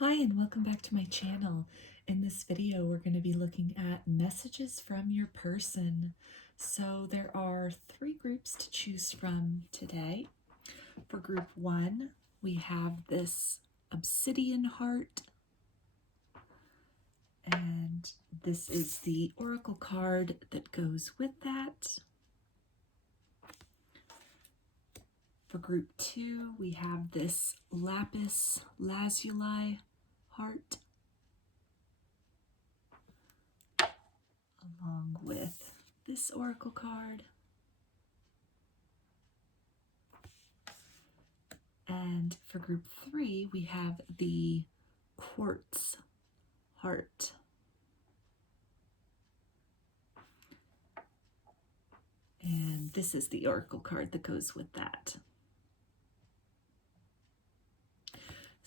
Hi and welcome back to my channel. In this video we're going to be looking at messages from your person. So there are 3 groups to choose from today. For group 1 we have this Obsidian heart, and this is the oracle card that goes with that. For group 2 we have this Lapis Lazuli heart, along with this oracle card. And for group 3 we have the Quartz heart. And this is the oracle card that goes with that.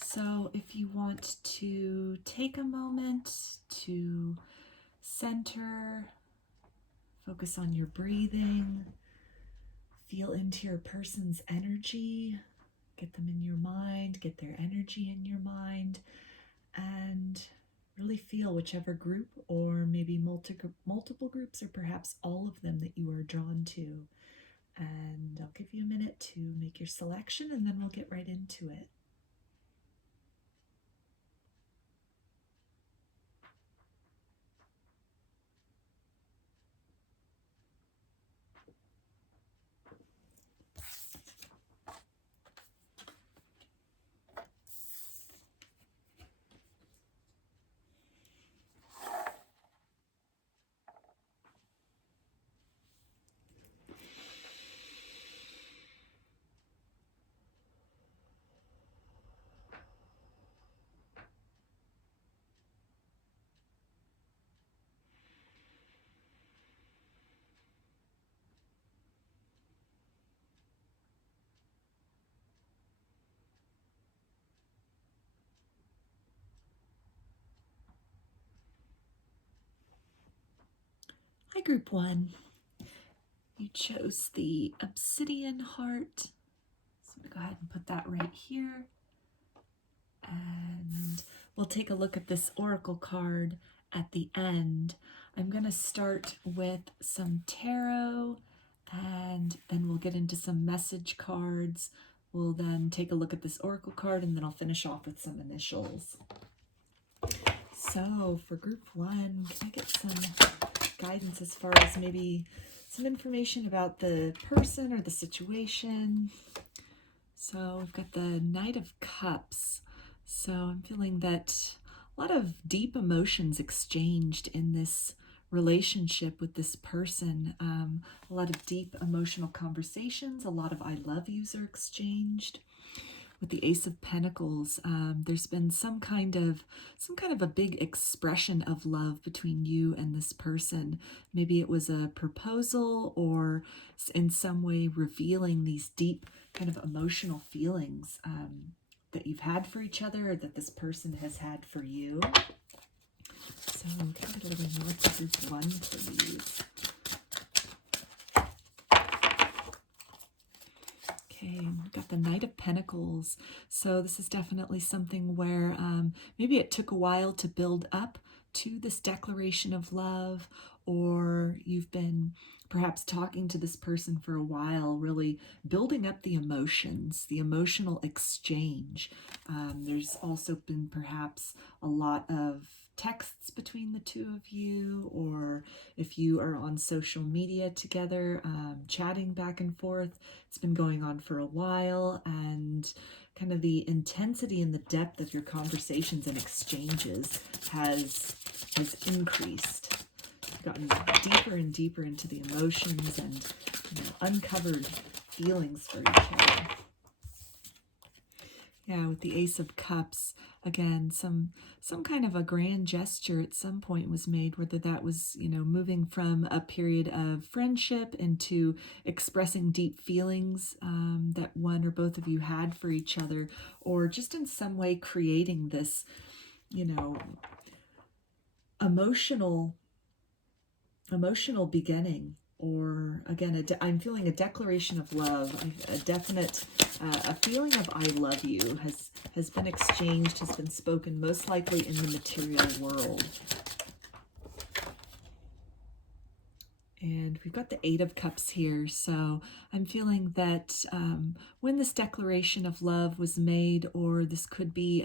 So if you want to take a moment to center, focus on your breathing, feel into your person's energy, get them in your mind, get their energy in your mind, and really feel whichever group, or maybe multiple groups, or perhaps all of them that you are drawn to. And I'll give you a minute to make your selection, and then we'll get right into it. Hi, group 1. You chose the Obsidian heart. So I'm going to go ahead and put that right here. And we'll take a look at this oracle card at the end. I'm going to start with some tarot, and then we'll get into some message cards. We'll then take a look at this oracle card, and then I'll finish off with some initials. So for group 1, can I get some guidance as far as maybe some information about the person or the situation? So we've got the Knight of Cups. So I'm feeling that a lot of deep emotions exchanged in this relationship with this person. A lot of deep emotional conversations, a lot of I love yous are exchanged. With the Ace of Pentacles, there's been some kind of a big expression of love between you and this person. Maybe it was a proposal, or in some way revealing these deep kind of emotional feelings that you've had for each other, or that this person has had for you. So can I get a little more for group 1, please? Okay, we've got the Knight of Pentacles. So this is definitely something where maybe it took a while to build up to this declaration of love, or you've been perhaps talking to this person for a while, really building up the emotions, the emotional exchange. There's also been perhaps a lot of texts between the two of you, or if you are on social media together, chatting back and forth. It's been going on for a while, and kind of the intensity and the depth of your conversations and exchanges has increased. You've gotten deeper and deeper into the emotions, and uncovered feelings for each other. Yeah, with the Ace of Cups, again, some kind of a grand gesture at some point was made, whether that was, moving from a period of friendship into expressing deep feelings that one or both of you had for each other, or just in some way creating this, emotional beginning, or again, I'm feeling a declaration of love, a definite, a feeling of I love you has been exchanged, has been spoken, most likely in the material world. And we've got the Eight of Cups here, so I'm feeling that when this declaration of love was made, or this could be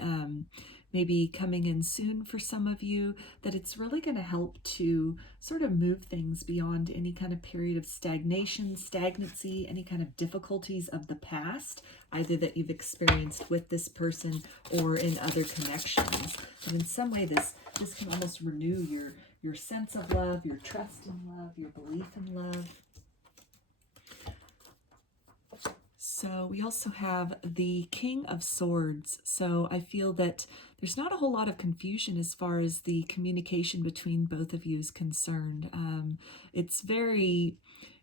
maybe coming in soon for some of you, that it's really going to help to sort of move things beyond any kind of period of stagnation, stagnancy, any kind of difficulties of the past, either that you've experienced with this person or in other connections. And in some way, this can almost renew your sense of love, your trust in love, your belief in love. So we also have the King of Swords. So I feel that there's not a whole lot of confusion as far as the communication between both of you is concerned.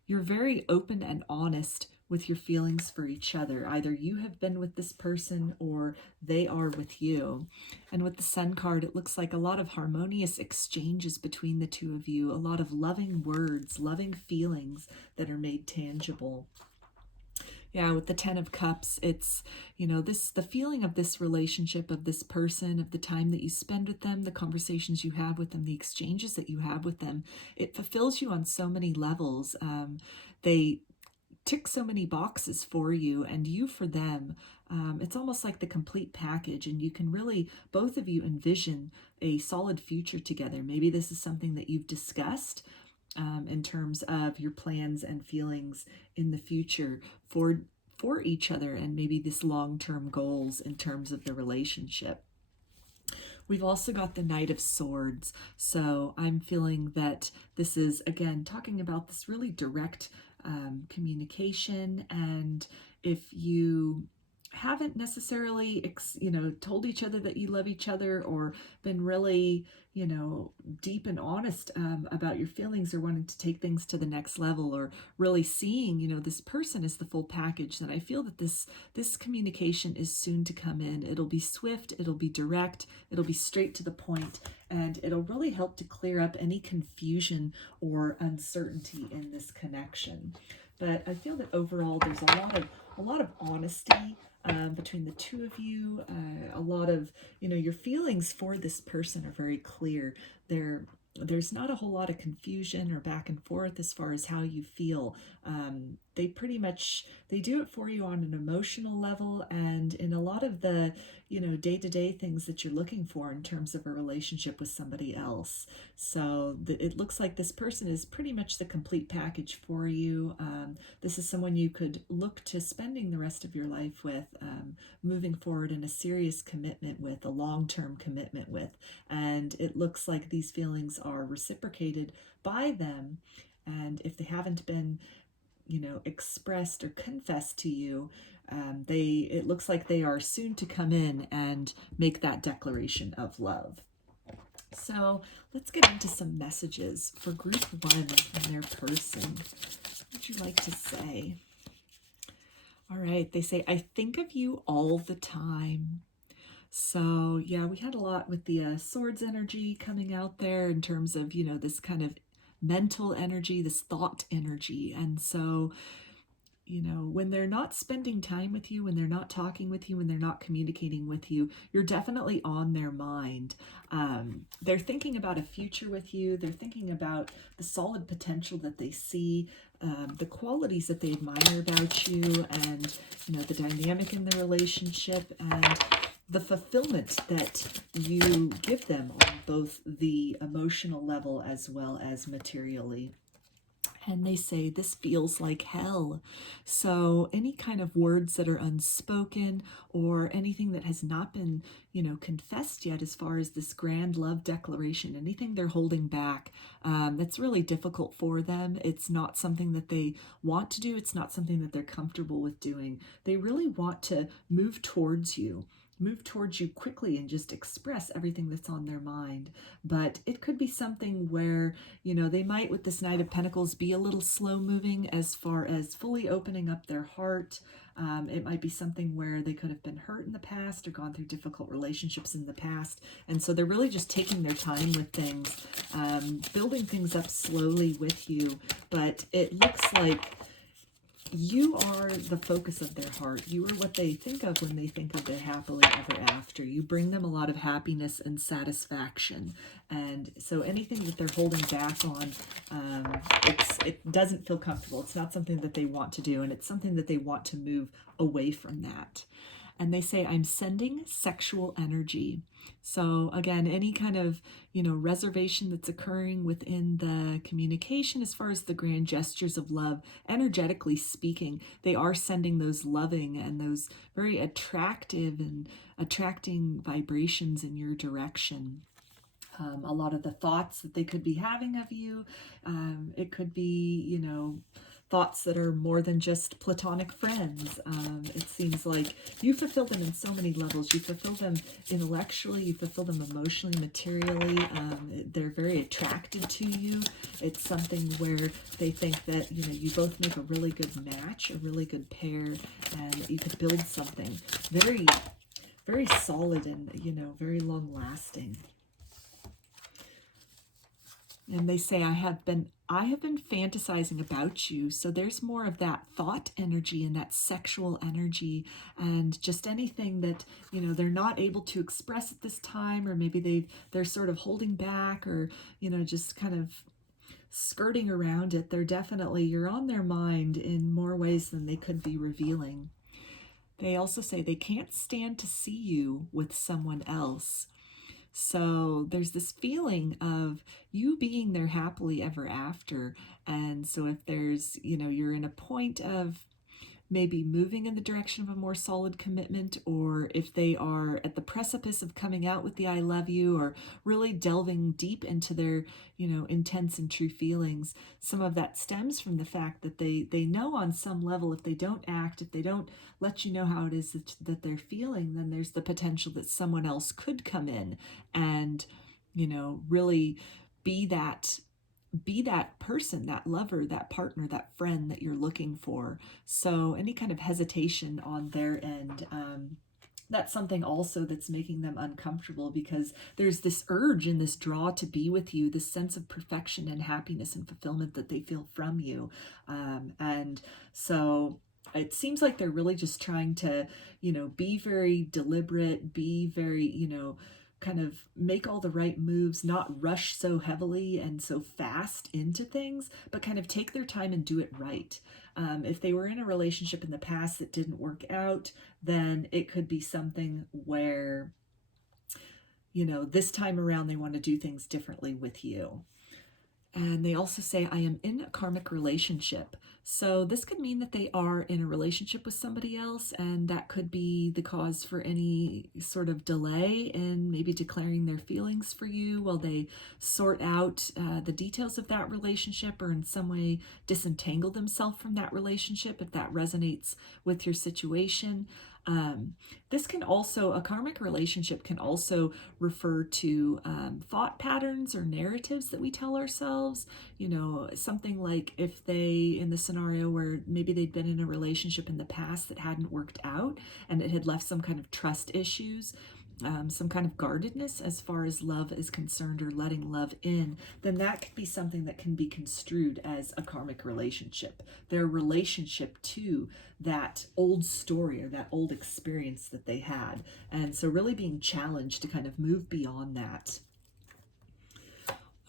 You're very open and honest with your feelings for each other. Either you have been with this person or they are with you. And with the Sun card, it looks like a lot of harmonious exchanges between the two of you, a lot of loving words, loving feelings that are made tangible. Yeah, with the Ten of Cups, it's, the feeling of this relationship, of this person, of the time that you spend with them, the conversations you have with them, the exchanges that you have with them, it fulfills you on so many levels. They tick so many boxes for you, and you for them. It's almost like the complete package, and you can really, both of you, envision a solid future together. Maybe this is something that you've discussed in terms of your plans and feelings in the future for each other, and maybe this long-term goals in terms of the relationship. We've also got the Knight of Swords. So I'm feeling that this is, again, talking about this really direct communication. And if you haven't necessarily, told each other that you love each other, or been really, deep and honest about your feelings, or wanting to take things to the next level, or really seeing, this person as the full package, then I feel that this communication is soon to come in. It'll be swift, it'll be direct, it'll be straight to the point, and it'll really help to clear up any confusion or uncertainty in this connection. But I feel that overall there's a lot of honesty between the two of you. A lot of, your feelings for this person are very clear. There's not a whole lot of confusion or back and forth as far as how you feel. They do it for you on an emotional level, and in a lot of the, day-to-day things that you're looking for in terms of a relationship with somebody else. So it looks like this person is pretty much the complete package for you. This is someone you could look to spending the rest of your life with, moving forward in a serious commitment with, a long-term commitment with. And it looks like these feelings are reciprocated by them. And if they haven't been, expressed or confessed to you, it looks like they are soon to come in and make that declaration of love. So let's get into some messages for group one and their person. What would you like to say? All right, they say, I think of you all the time. So yeah, we had a lot with the swords energy coming out there in terms of, this kind of mental energy, this thought energy. And so, when they're not spending time with you, when they're not talking with you, when they're not communicating with you, you're definitely on their mind. They're thinking about a future with you. They're thinking about the solid potential that they see, the qualities that they admire about you, and, the dynamic in the relationship, and the fulfillment that you give them on both the emotional level as well as materially. And they say, this feels like hell. So any kind of words that are unspoken, or anything that has not been, confessed yet as far as this grand love declaration, anything they're holding back, that's really difficult for them. It's not something that they want to do. It's not something that they're comfortable with doing. They really want to move towards you. move towards you quickly and just express everything that's on their mind. But it could be something where, you know, they might, with this Knight of Pentacles, be a little slow moving as far as fully opening up their heart. It might be something where they could have been hurt in the past or gone through difficult relationships in the past. And so they're really just taking their time with things, building things up slowly with you. But it looks like you are the focus of their heart. You are what they think of when they think of their happily ever after. You bring them a lot of happiness and satisfaction. And so anything that they're holding back on, it doesn't feel comfortable. It's not something that they want to do, and it's something that they want to move away from that. And they say, I'm sending sexual energy. So again, any kind of, you know, reservation that's occurring within the communication as far as the grand gestures of love, energetically speaking, they are sending those loving and those very attractive and attracting vibrations in your direction. A lot of the thoughts that they could be having of you, it could be, you know, thoughts that are more than just platonic friends. It seems like you fulfill them in so many levels. You fulfill them intellectually, you fulfill them emotionally, materially. They're very attracted to you. It's something where they think that, you know, you both make a really good match, a really good pair, and you could build something very, very solid and, you know, very long lasting. And they say, I have been fantasizing about you. So there's more of that thought energy and that sexual energy, and just anything that, you know, they're not able to express at this time, or maybe they're sort of holding back, or, you know, just kind of skirting around it. You're on their mind in more ways than they could be revealing. They also say they can't stand to see you with someone else. So there's this feeling of you being there happily ever after. And so if there's, you know, you're in a point of maybe moving in the direction of a more solid commitment, or if they are at the precipice of coming out with the I love you, or really delving deep into their, you know, intense and true feelings, some of that stems from the fact that they know on some level, if they don't act, if they don't let you know how it is that they're feeling, then there's the potential that someone else could come in and, you know, really be that person, that lover, that partner, that friend that you're looking for. So any kind of hesitation on their end, that's something also that's making them uncomfortable, because there's this urge and this draw to be with you, this sense of perfection and happiness and fulfillment that they feel from you. And so it seems like they're really just trying to, you know, be very deliberate, be very, you know, kind of make all the right moves, not rush so heavily and so fast into things, but kind of take their time and do it right. If they were in a relationship in the past that didn't work out, then it could be something where, you know, this time around they want to do things differently with you. And they also say, I am in a karmic relationship. So this could mean that they are in a relationship with somebody else, and that could be the cause for any sort of delay in maybe declaring their feelings for you while they sort out the details of that relationship, or in some way disentangle themselves from that relationship, if that resonates with your situation. This can also, a karmic relationship can also refer to thought patterns or narratives that we tell ourselves. You know, something like if they, in the scenario where maybe they'd been in a relationship in the past that hadn't worked out and it had left some kind of trust issues, some kind of guardedness as far as love is concerned, or letting love in, then that could be something that can be construed as a karmic relationship, their relationship to that old story or that old experience that they had. And so really being challenged to kind of move beyond that.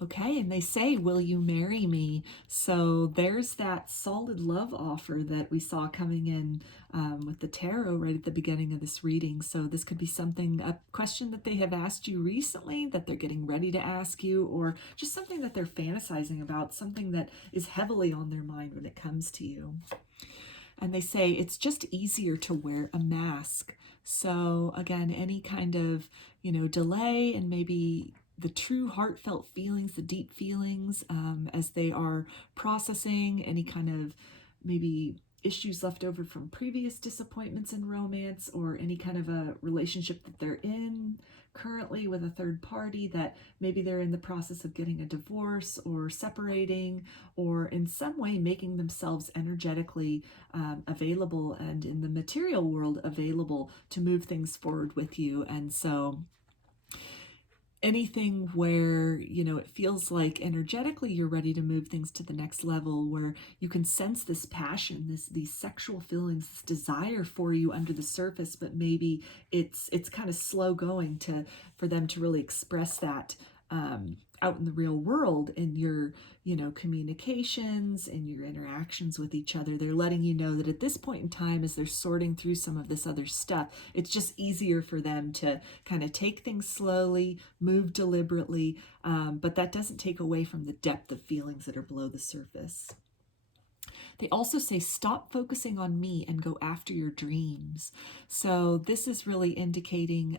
Okay, and they say, will you marry me? So there's that solid love offer that we saw coming in with the tarot right at the beginning of this reading. So this could be something, a question that they have asked you recently, that they're getting ready to ask you, or just something that they're fantasizing about, something that is heavily on their mind when it comes to you. And they say, it's just easier to wear a mask. So again, any kind of, you know, delay and maybe the true heartfelt feelings, the deep feelings, as they are processing any kind of maybe issues left over from previous disappointments in romance, or any kind of a relationship that they're in currently with a third party, that maybe they're in the process of getting a divorce or separating, or in some way making themselves energetically available and in the material world available to move things forward with you. And so anything where, you know, it feels like energetically you're ready to move things to the next level, where you can sense this passion, these sexual feelings, this desire for you under the surface, but maybe it's kind of slow going for them to really express that out in the real world, in your, you know, communications, in your interactions with each other. They're letting you know that at this point in time, as they're sorting through some of this other stuff, it's just easier for them to kind of take things slowly, move deliberately, but that doesn't take away from the depth of feelings that are below the surface. They also say, stop focusing on me and go after your dreams. So this is really indicating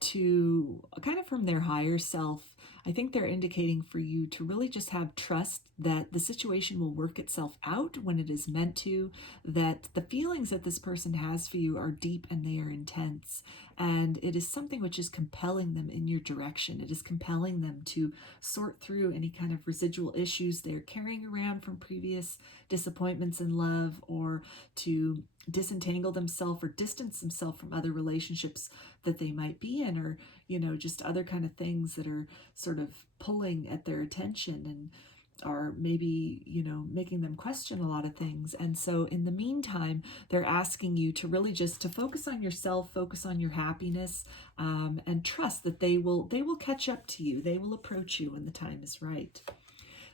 to kind of from their higher self, I think they're indicating for you to really just have trust that the situation will work itself out when it is meant to, that the feelings that this person has for you are deep and they are intense. And it is something which is compelling them in your direction. It is compelling them to sort through any kind of residual issues they're carrying around from previous disappointments in love, or to disentangle themselves or distance themselves from other relationships that they might be in, or, you know, just other kind of things that are sort of pulling at their attention and are maybe, you know, making them question a lot of things. And so in the meantime, they're asking you to really just to focus on yourself, focus on your happiness, and trust that they will catch up to you. They will approach you when the time is right.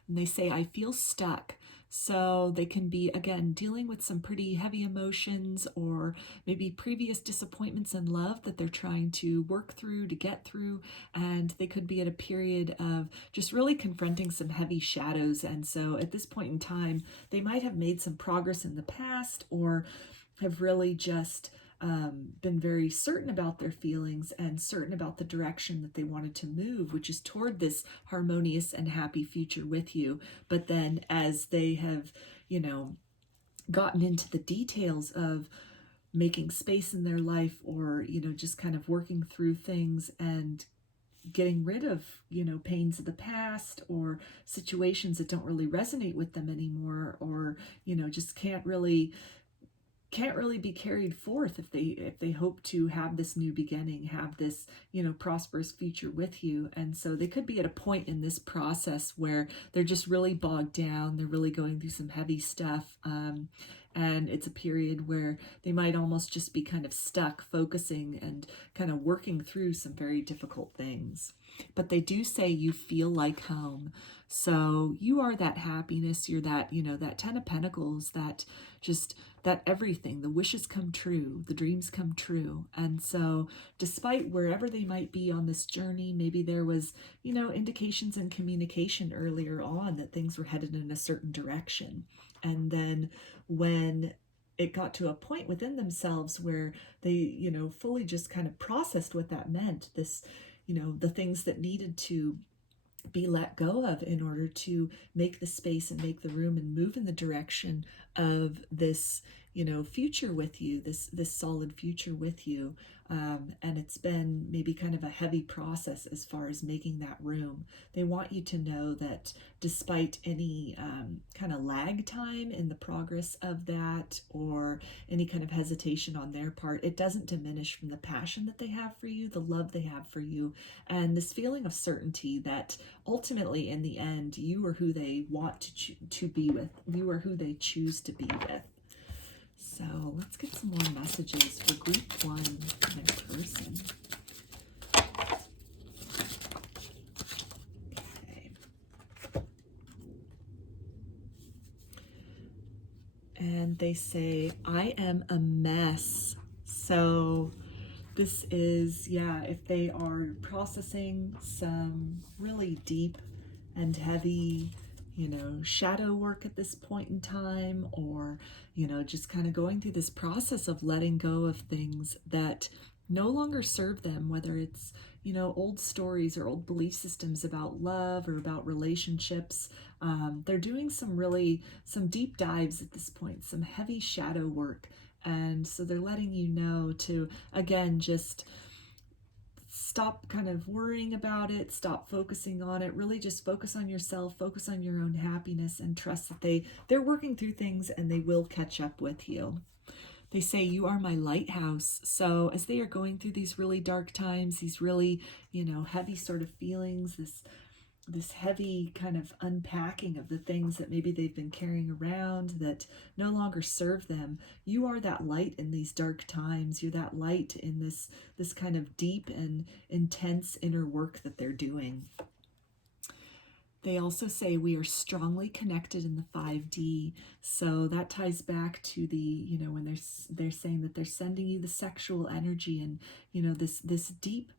And they say, I feel stuck. So they can be, again, dealing with some pretty heavy emotions, or maybe previous disappointments in love that they're trying to work through, to get through. And they could be at a period of just really confronting some heavy shadows. And so at this point in time, they might have made some progress in the past, or have really just been very certain about their feelings and certain about the direction that they wanted to move, which is toward this harmonious and happy future with you. But then as they have, you know, gotten into the details of making space in their life, or, you know, just kind of working through things and getting rid of, you know, pains of the past, or situations that don't really resonate with them anymore, or, you know, just can't really be carried forth if they hope to have this new beginning, have this, you know, prosperous future with you. And so they could be at a point in this process where they're just really bogged down, they're really going through some heavy stuff, and it's a period where they might almost just be kind of stuck focusing and kind of working through some very difficult things. But they do say you feel like home. So you are that happiness, you're that, you know, that 10 of Pentacles, that just that everything, the wishes come true, the dreams come true. And so despite wherever they might be on this journey, maybe there was, you know, indications in communication earlier on that things were headed in a certain direction. And then when it got to a point within themselves where they, you know, fully just kind of processed what that meant, this, you know, the things that needed to be let go of in order to make the space and make the room and move in the direction of this, you know, future with you, this solid future with you. And it's been maybe kind of a heavy process as far as making that room. They want you to know that despite any kind of lag time in the progress of that, or any kind of hesitation on their part, it doesn't diminish from the passion that they have for you, the love they have for you, and this feeling of certainty that ultimately in the end, you are who they want to be with. You are who they choose to be with. So let's get some more messages for group one, their person. Okay. And they say, I am a mess. So this is, yeah, if they are processing some really deep and heavy, you know, shadow work at this point in time, or, you know, just kind of going through this process of letting go of things that no longer serve them, whether it's, you know, old stories or old belief systems about love or about relationships. They're doing some deep dives at this point, some heavy shadow work. And so they're letting you know to, again, just stop kind of worrying about it, stop focusing on it, really just focus on yourself, focus on your own happiness, and trust that they're working through things and they will catch up with you. They say, you are my lighthouse. So as they are going through these really dark times, these really, you know, heavy sort of feelings, this heavy kind of unpacking of the things that maybe they've been carrying around that no longer serve them, you are that light in these dark times. You're that light in this kind of deep and intense inner work that they're doing. They also say we are strongly connected in the 5D. So that ties back to the, you know, when they're saying that they're sending you the sexual energy and, you know, this deep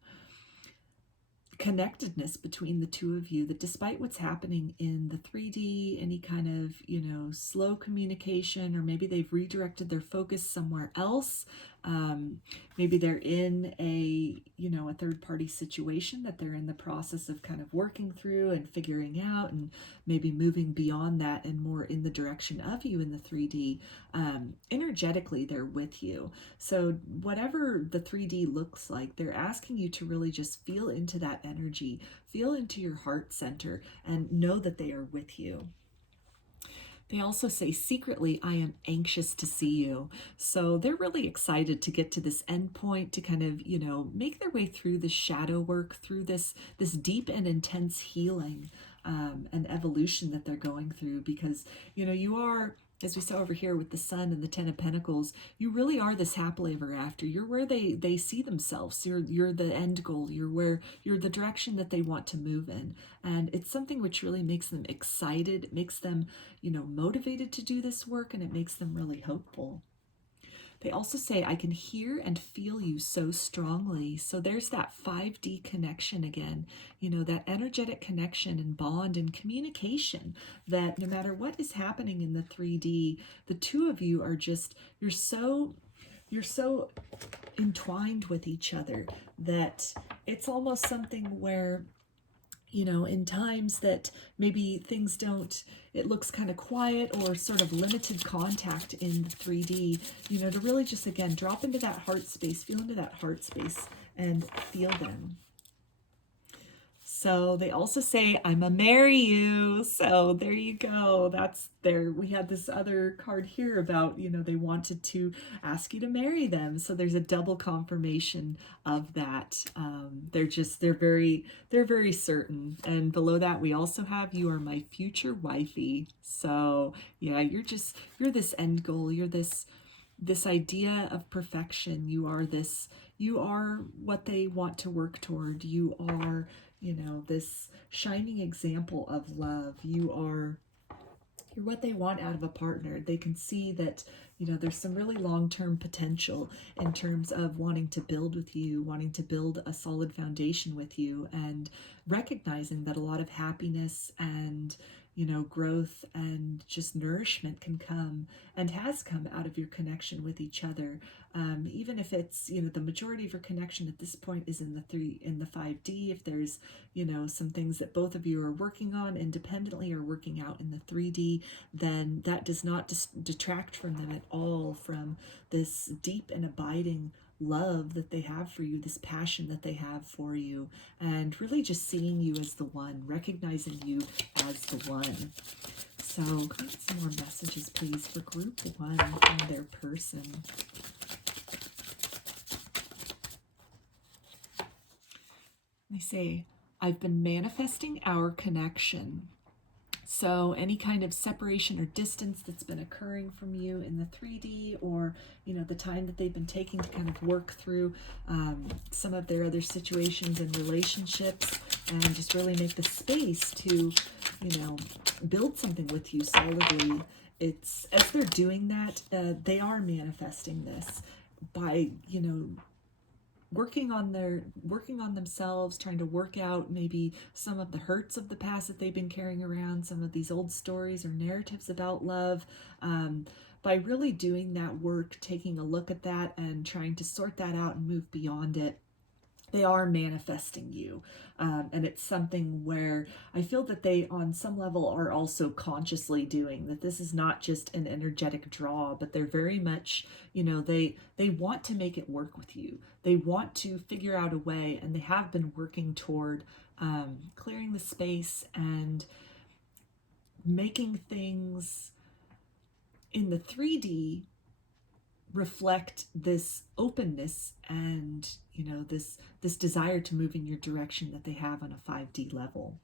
connectedness between the two of you, that despite what's happening in the 3D, any kind of, you know, slow communication, or maybe they've redirected their focus somewhere else, maybe they're in a, you know, a third-party situation that they're in the process of kind of working through and figuring out, and maybe moving beyond that and more in the direction of you in the 3D. Energetically, they're with you. So whatever the 3D looks like, they're asking you to really just feel into that energy, feel into your heart center, and know that they are with you. They also say, secretly, I am anxious to see you. So they're really excited to get to this end point, to kind of, you know, make their way through the shadow work, through this deep and intense healing and evolution that they're going through. Because, you know, you are, as we saw over here with the Sun and the Ten of Pentacles, you really are this happily ever after. You're where they see themselves. You're the end goal. You're the direction that they want to move in. And it's something which really makes them excited. It makes them, you know, motivated to do this work, and it makes them really hopeful. They also say, I can hear and feel you so strongly. So there's that 5D connection again, you know, that energetic connection and bond and communication, that no matter what is happening in the 3D, the two of you are just, you're so entwined with each other that it's almost something where, you know, in times that maybe things don't, it looks kind of quiet or sort of limited contact in the 3D, you know, to really just, again, drop into that heart space, feel into that heart space and feel them. So they also say, I'm a marry you. So there you go. That's there. We had this other card here about, you know, they wanted to ask you to marry them. So there's a double confirmation of that. They're very certain. And below that, we also have, you are my future wifey. So yeah, you're this end goal. You're this idea of perfection. You are what they want to work toward. You are, you know, this shining example of love. You're what they want out of a partner. They can see that, you know, there's some really long-term potential in terms of wanting to build with you, wanting to build a solid foundation with you, and recognizing that a lot of happiness and, you know, growth and just nourishment can come and has come out of your connection with each other. Even if it's, you know, the majority of your connection at this point is in the 5D, if there's, you know, some things that both of you are working on independently or working out in the 3D, then that does not detract from them at all, from this deep and abiding love that they have for you, this passion that they have for you, and really just seeing you as the one, recognizing you as the one. So can I get some more messages, please, for group 1 and their person? They say, I've been manifesting our connection. So any kind of separation or distance that's been occurring from you in the 3D, or, you know, the time that they've been taking to kind of work through some of their other situations and relationships, and just really make the space to, you know, build something with you solidly. It's, as they're doing that, they are manifesting this by, you know, working on themselves, trying to work out maybe some of the hurts of the past that they've been carrying around, some of these old stories or narratives about love, by really doing that work, taking a look at that and trying to sort that out and move beyond it, they are manifesting you. And it's something where I feel that they, on some level, are also consciously doing that. This is not just an energetic draw, but they're very much, they want to make it work with you. They want to figure out a way, and they have been working toward clearing the space and making things in the 3D reflect this openness and this desire to move in your direction that they have on a 5D level.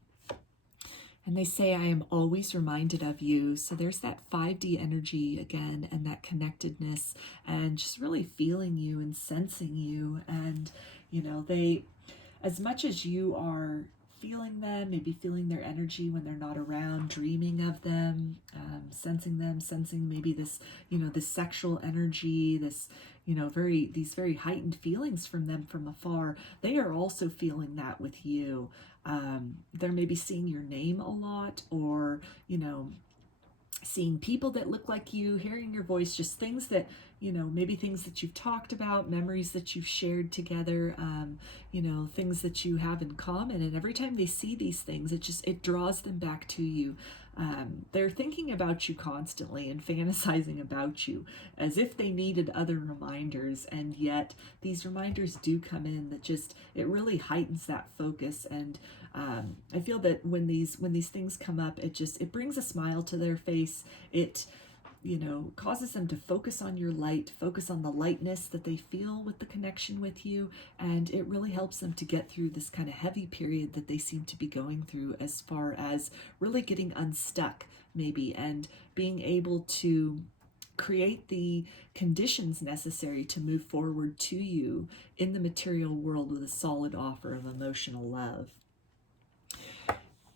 And they say, I am always reminded of you. So there's that 5D energy again, and that connectedness, and just really feeling you and sensing you. And they, as much as you are feeling them, maybe feeling their energy when they're not around, dreaming of them, sensing maybe this, this sexual energy, this, these very heightened feelings from them from afar. They are also feeling that with you. They're maybe seeing your name a lot, or, seeing people that look like you, hearing your voice, just things that, maybe things that you've talked about, memories that you've shared together, things that you have in common. And every time they see these things, it draws them back to you. They're thinking about you constantly and fantasizing about you as if they needed other reminders. And yet these reminders do come in that it really heightens that focus. And I feel that when these things come up, it brings a smile to their face. It causes them to focus on your light, focus on the lightness that they feel with the connection with you. And it really helps them to get through this kind of heavy period that they seem to be going through, as far as really getting unstuck maybe, and being able to create the conditions necessary to move forward to you in the material world with a solid offer of emotional love.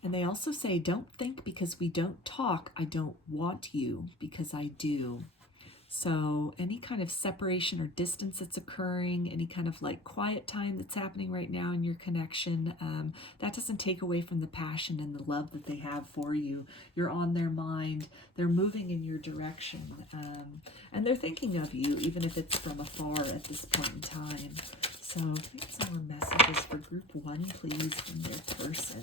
And they also say, don't think because we don't talk, I don't want you, because I do. So any kind of separation or distance that's occurring, any kind of like quiet time that's happening right now in your connection, that doesn't take away from the passion and the love that they have for you. You're on their mind. They're moving in your direction. And they're thinking of you, even if it's from afar at this point in time. So can I get some more messages for group 1, please, from their person?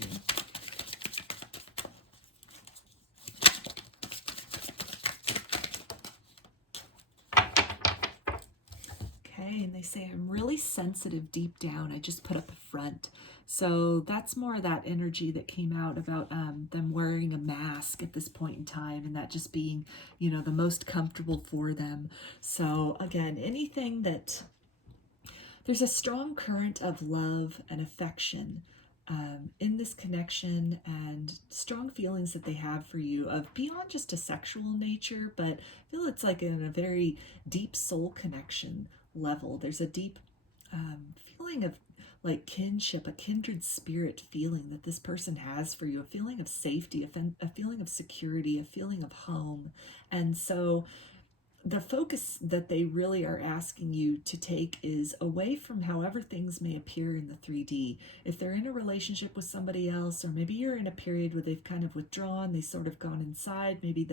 And they say, I'm really sensitive deep down. I just put up a front. So that's more of that energy that came out about them wearing a mask at this point in time, and that just being, the most comfortable for them. So again, anything that there's a strong current of love and affection in this connection, and strong feelings that they have for you of beyond just a sexual nature, but I feel it's like in a very deep soul connection level. There's a deep feeling of like kinship, a kindred spirit feeling that this person has for you, a feeling of safety, a feeling of security, a feeling of home. And so the focus that they really are asking you to take is away from however things may appear in the 3D. If they're in a relationship with somebody else, or maybe you're in a period where they've kind of withdrawn, they sort of gone inside, maybe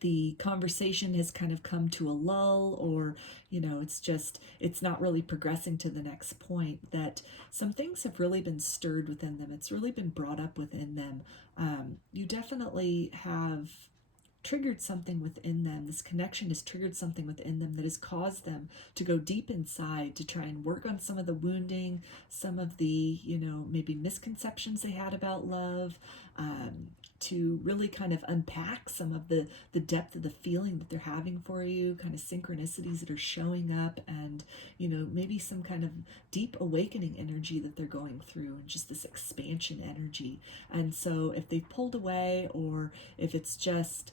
the conversation has kind of come to a lull, or it's not really progressing to the next point, that some things have really been stirred within them. It's really been brought up within them. You definitely have triggered something within them. This connection has triggered something within them that has caused them to go deep inside to try and work on some of the wounding, some of the, maybe misconceptions they had about love, to really kind of unpack some of the depth of the feeling that they're having for you, kind of synchronicities that are showing up, and, maybe some kind of deep awakening energy that they're going through, and just this expansion energy. And so if they've pulled away, or if it's just,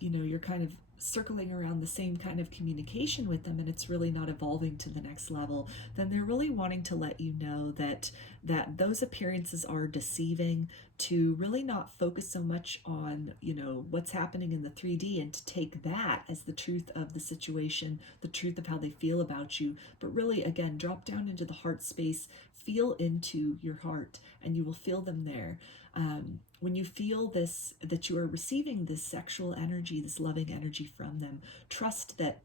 you're kind of circling around the same kind of communication with them, and it's really not evolving to the next level, then they're really wanting to let you know that those appearances are deceiving, to really not focus so much on, you know, what's happening in the 3D, and to take that as the truth of the situation, the truth of how they feel about you, but really, again, drop down into the heart space, feel into your heart, and you will feel them there. When you feel this, that you are receiving this sexual energy, this loving energy from them, trust that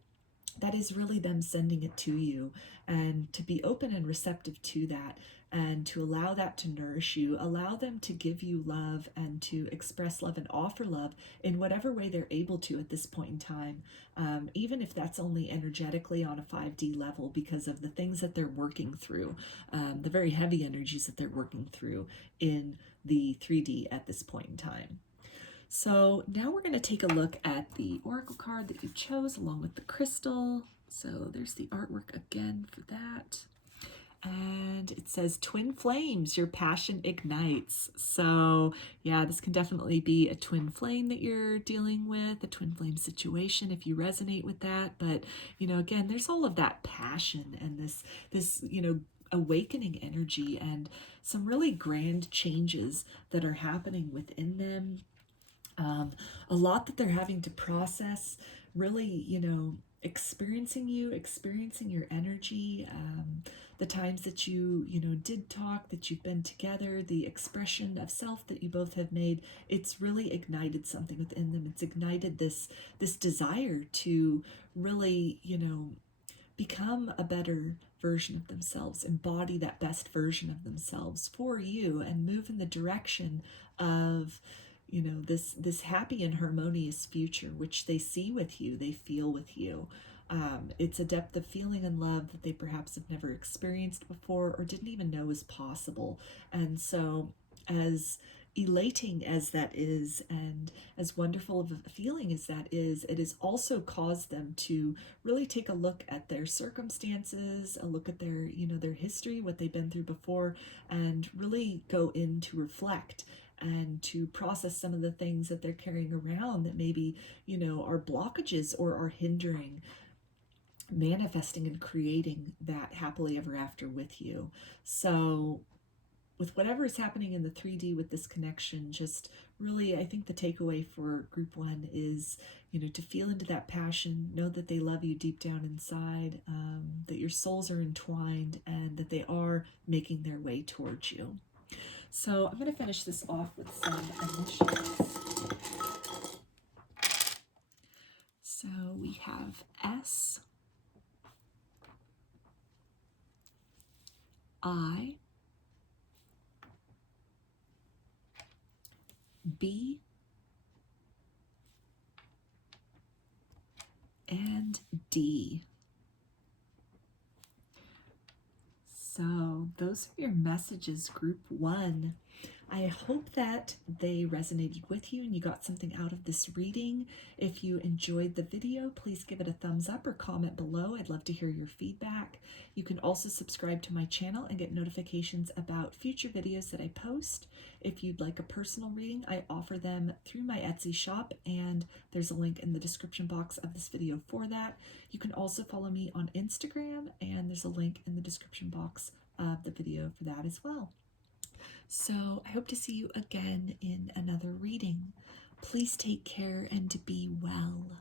that is really them sending it to you, and to be open and receptive to that, and to allow that to nourish you, allow them to give you love and to express love and offer love in whatever way they're able to at this point in time, even if that's only energetically on a 5D level, because of the things that they're working through, the very heavy energies that they're working through in the 3D at this point in time. So now we're going to take a look at the oracle card that you chose along with the crystal. So there's the artwork again for that. And it says, twin flames, your passion ignites. So yeah, this can definitely be a twin flame that you're dealing with, a twin flame situation if you resonate with that. But, you know, again, there's all of that passion and this, you know, awakening energy, and some really grand changes that are happening within them. A lot that they're having to process, really, you know, experiencing you, experiencing your energy, the times that you know, did talk, that you've been together, the expression of self that you both have made, it's really ignited something within them. It's ignited this desire to really, you know, become a better version of themselves, embody that best version of themselves for you, and move in the direction of, you know, this happy and harmonious future, which they see with you, they feel with you. It's a depth of feeling and love that they perhaps have never experienced before, or didn't even know was possible. And so, as elating as that is, and as wonderful of a feeling as that is, it has also caused them to really take a look at their circumstances, a look at their, you know, their history, what they've been through before, and really go in to reflect and to process some of the things that they're carrying around that maybe, you know, are blockages or are hindering manifesting and creating that happily ever after with you. So with whatever is happening in the 3D with this connection, just really, I think the takeaway for group 1 is, you know, to feel into that passion, know that they love you deep down inside, that your souls are entwined, and that they are making their way towards you. So I'm going to finish this off with some initials. So we have S, I, B, and D. So those are your messages, group 1. I hope that they resonated with you and you got something out of this reading. If you enjoyed the video, please give it a thumbs up or comment below. I'd love to hear your feedback. You can also subscribe to my channel and get notifications about future videos that I post. If you'd like a personal reading, I offer them through my Etsy shop, and there's a link in the description box of this video for that. You can also follow me on Instagram, and there's a link in the description box of the video for that as well. So I hope to see you again in another reading. Please take care and be well.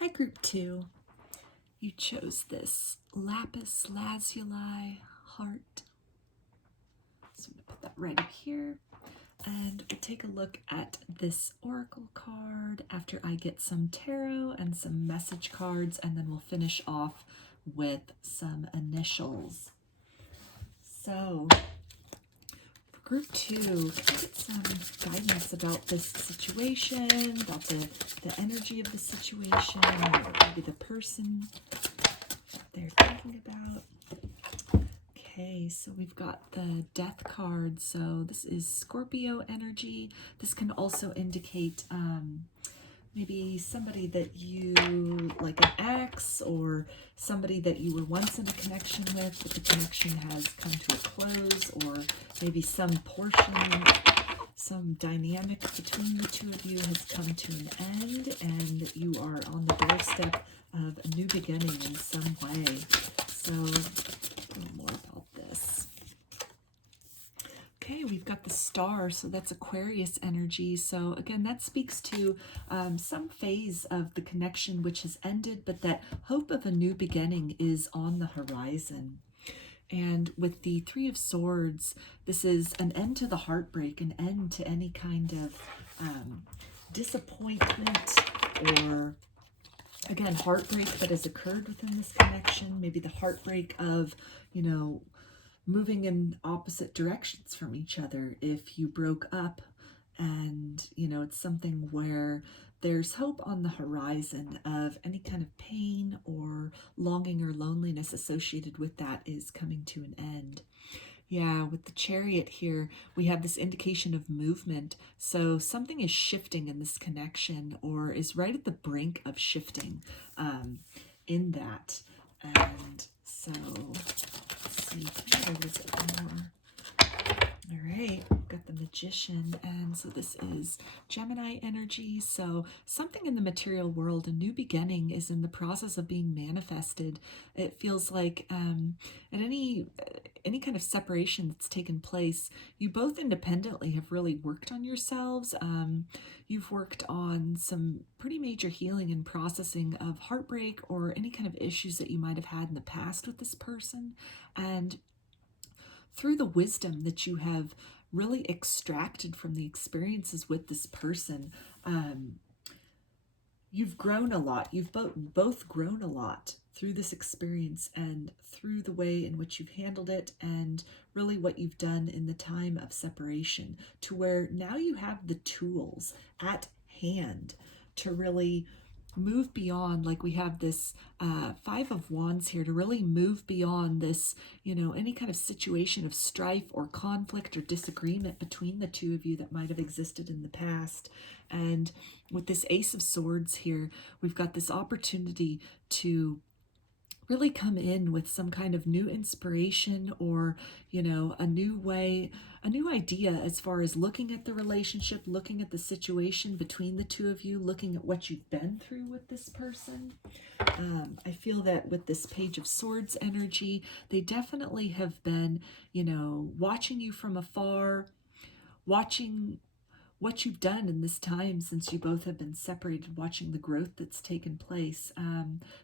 Hi, Group 2. You chose this Lapis Lazuli heart. So I'm going to put that right up here. And we'll take a look at this oracle card after I get some tarot and some message cards, and then we'll finish off with some initials. So, for Group 2, can I get some guidance about this situation, about the energy of the situation, or maybe the person that they're thinking about? Okay, so we've got the Death card. So this is Scorpio energy. This can also indicate maybe somebody that you, like an ex, or somebody that you were once in a connection with, but the connection has come to a close, or maybe some portion, some dynamic between the two of you has come to an end, and you are on the doorstep of a new beginning in some way. So, a little more about this. Okay, we've got the Star, so that's Aquarius energy. So again, that speaks to some phase of the connection which has ended, but that hope of a new beginning is on the horizon. And with the Three of Swords, this is an end to the heartbreak, an end to any kind of disappointment, or again, heartbreak that has occurred within this connection. Maybe the heartbreak of, you know, moving in opposite directions from each other if you broke up, and, you know, it's something where there's hope on the horizon of any kind of pain or longing or loneliness associated with that is coming to an end. Yeah, with the Chariot here, we have this indication of movement. So something is shifting in this connection, or is right at the brink of shifting in that. And so, let's see, can I read it more? All right, we've got the Magician, and so this is Gemini energy. So something in the material world, a new beginning, is in the process of being manifested. It feels like at any kind of separation that's taken place, you both independently have really worked on yourselves. You've worked on some pretty major healing and processing of heartbreak or any kind of issues that you might have had in the past with this person. And through the wisdom that you have really extracted from the experiences with this person, you've grown a lot. You've both grown a lot through this experience and through the way in which you've handled it, and really what you've done in the time of separation, to where now you have the tools at hand to really move beyond, like we have this Five of Wands here, to really move beyond this, you know, any kind of situation of strife or conflict or disagreement between the two of you that might have existed in the past. And with this Ace of Swords here, we've got this opportunity to really come in with some kind of new inspiration, or, you know, a new way, a new idea as far as looking at the relationship, looking at the situation between the two of you, looking at what you've been through with this person. I feel that with this Page of Swords energy, they definitely have been, you know, watching you from afar, watching what you've done in this time since you both have been separated, watching the growth that's taken place.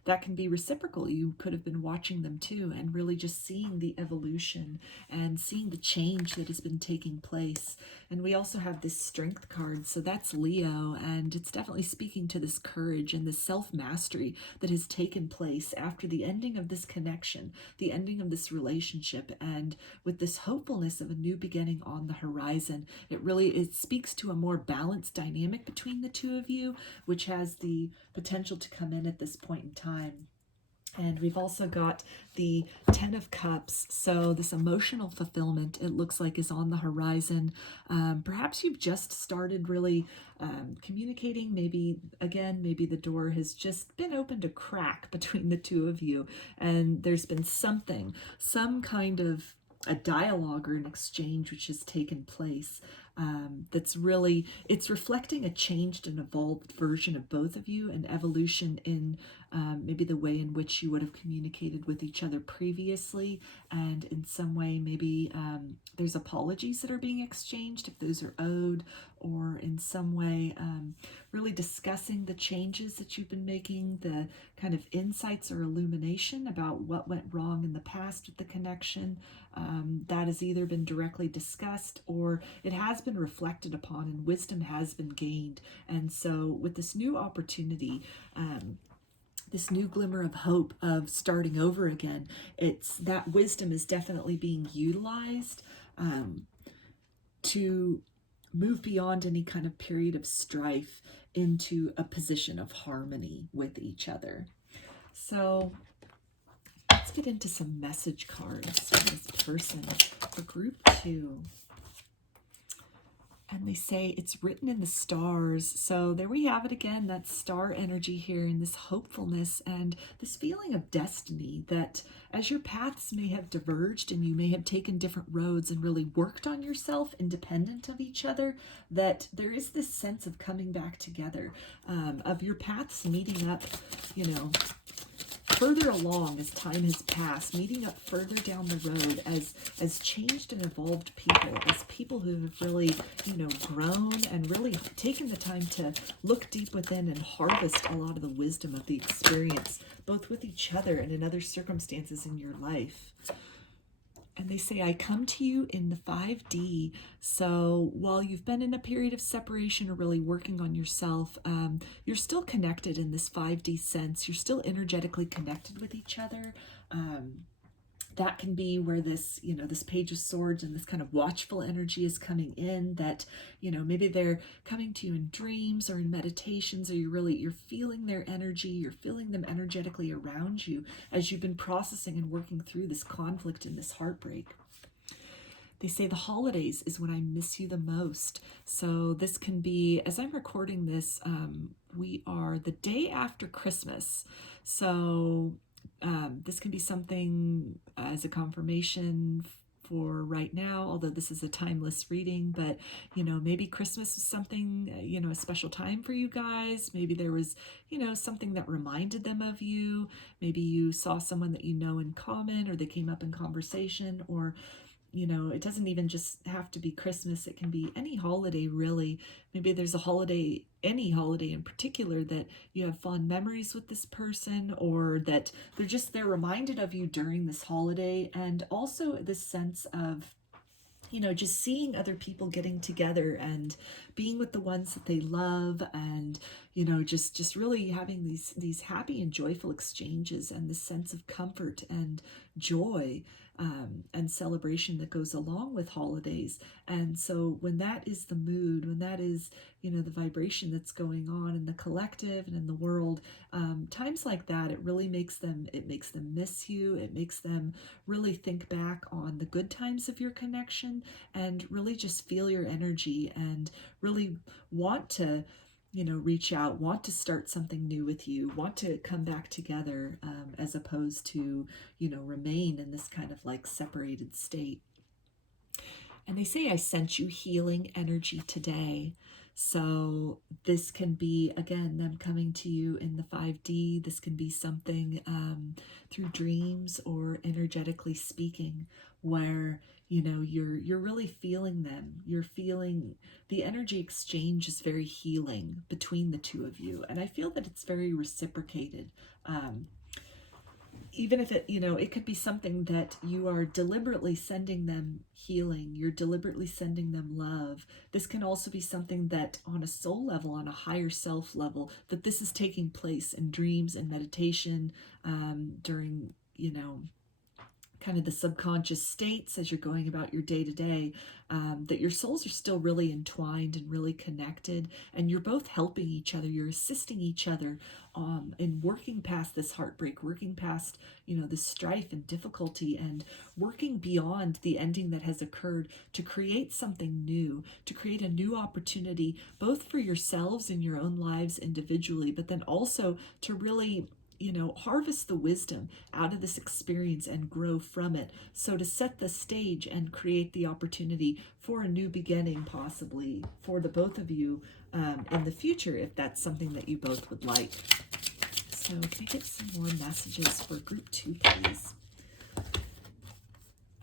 That can be reciprocal. You could have been watching them too, and really just seeing the evolution and seeing the change that has been taking place. And we also have this Strength card, so that's Leo, and it's definitely speaking to this courage and this self-mastery that has taken place after the ending of this connection, the ending of this relationship, and with this hopefulness of a new beginning on the horizon. It speaks to a more balanced dynamic between the two of you, which has the potential to come in at this point in time. And we've also got the Ten of Cups. So this emotional fulfillment, it looks like, is on the horizon. Perhaps you've just started really communicating. Maybe the door has just been opened a crack between the two of you, and there's been some kind of a dialogue or an exchange which has taken place. That's really, it's reflecting a changed and evolved version of both of you, an evolution in maybe the way in which you would have communicated with each other previously, and in some way maybe there's apologies that are being exchanged if those are owed, or in some way really discussing the changes that you've been making, the kind of insights or illumination about what went wrong in the past with the connection. That has either been directly discussed or it has been reflected upon, and wisdom has been gained. And so with this new opportunity, this new glimmer of hope of starting over again, it's that wisdom is definitely being utilized to move beyond any kind of period of strife into a position of harmony with each other. So let's get into some message cards for this person for group 2. And they say it's written in the stars. So there we have it again, that star energy here, and this hopefulness and this feeling of destiny, that as your paths may have diverged and you may have taken different roads and really worked on yourself independent of each other, that there is this sense of coming back together, of your paths meeting up, you know, further along as time has passed, meeting up further down the road as changed and evolved people, as people who have really, you know, grown and really taken the time to look deep within and harvest a lot of the wisdom of the experience, both with each other and in other circumstances in your life. And they say, I come to you in the 5D. So while you've been in a period of separation or really working on yourself, you're still connected in this 5D sense. You're still energetically connected with each other. That can be where this, you know, this Page of Swords and this kind of watchful energy is coming in, that, you know, maybe they're coming to you in dreams or in meditations, or you're feeling their energy, you're feeling them energetically around you as you've been processing and working through this conflict and this heartbreak. They say the holidays is when I miss you the most. So this can be, as I'm recording this, we are the day after Christmas. So this can be something as a confirmation for right now, although this is a timeless reading, but, you know, maybe Christmas is something, you know, a special time for you guys. Maybe there was, you know, something that reminded them of you. Maybe you saw someone that you know in common, or they came up in conversation, or, you know, it doesn't even just have to be Christmas. It can be any holiday, really. Maybe there's a holiday, any holiday in particular, that you have fond memories with this person, or that they're reminded of you during this holiday. And also this sense of, you know, just seeing other people getting together and being with the ones that they love, and, you know, just really having these happy and joyful exchanges, and this sense of comfort and joy and celebration that goes along with holidays. And so when that is the mood, when that is, you know, the vibration that's going on in the collective and in the world, times like that, it really makes them miss you. It makes them really think back on the good times of your connection, and really just feel your energy, and really want to, you know, reach out, want to start something new with you, want to come back together, as opposed to, you know, remain in this kind of like separated state. And they say, I sent you healing energy today. So this can be, again, them coming to you in the 5D. This can be something through dreams or energetically speaking, where, you know, you're really feeling them. You're feeling the energy exchange is very healing between the two of you. And I feel that it's very reciprocated. Even if it, you know, it could be something that you are deliberately sending them healing, you're deliberately sending them love. This can also be something that on a soul level, on a higher self level, that this is taking place in dreams and meditation, during, you know, kind of the subconscious states as you're going about your day-to-day, that your souls are still really entwined and really connected, and you're both helping each other, you're assisting each other in working past this heartbreak, working past, you know, this strife and difficulty, and working beyond the ending that has occurred to create something new, to create a new opportunity, both for yourselves in your own lives individually, but then also to really, you know, harvest the wisdom out of this experience and grow from it. So to set the stage and create the opportunity for a new beginning, possibly for the both of you in the future, if that's something that you both would like. So can I get some more messages for group 2, please?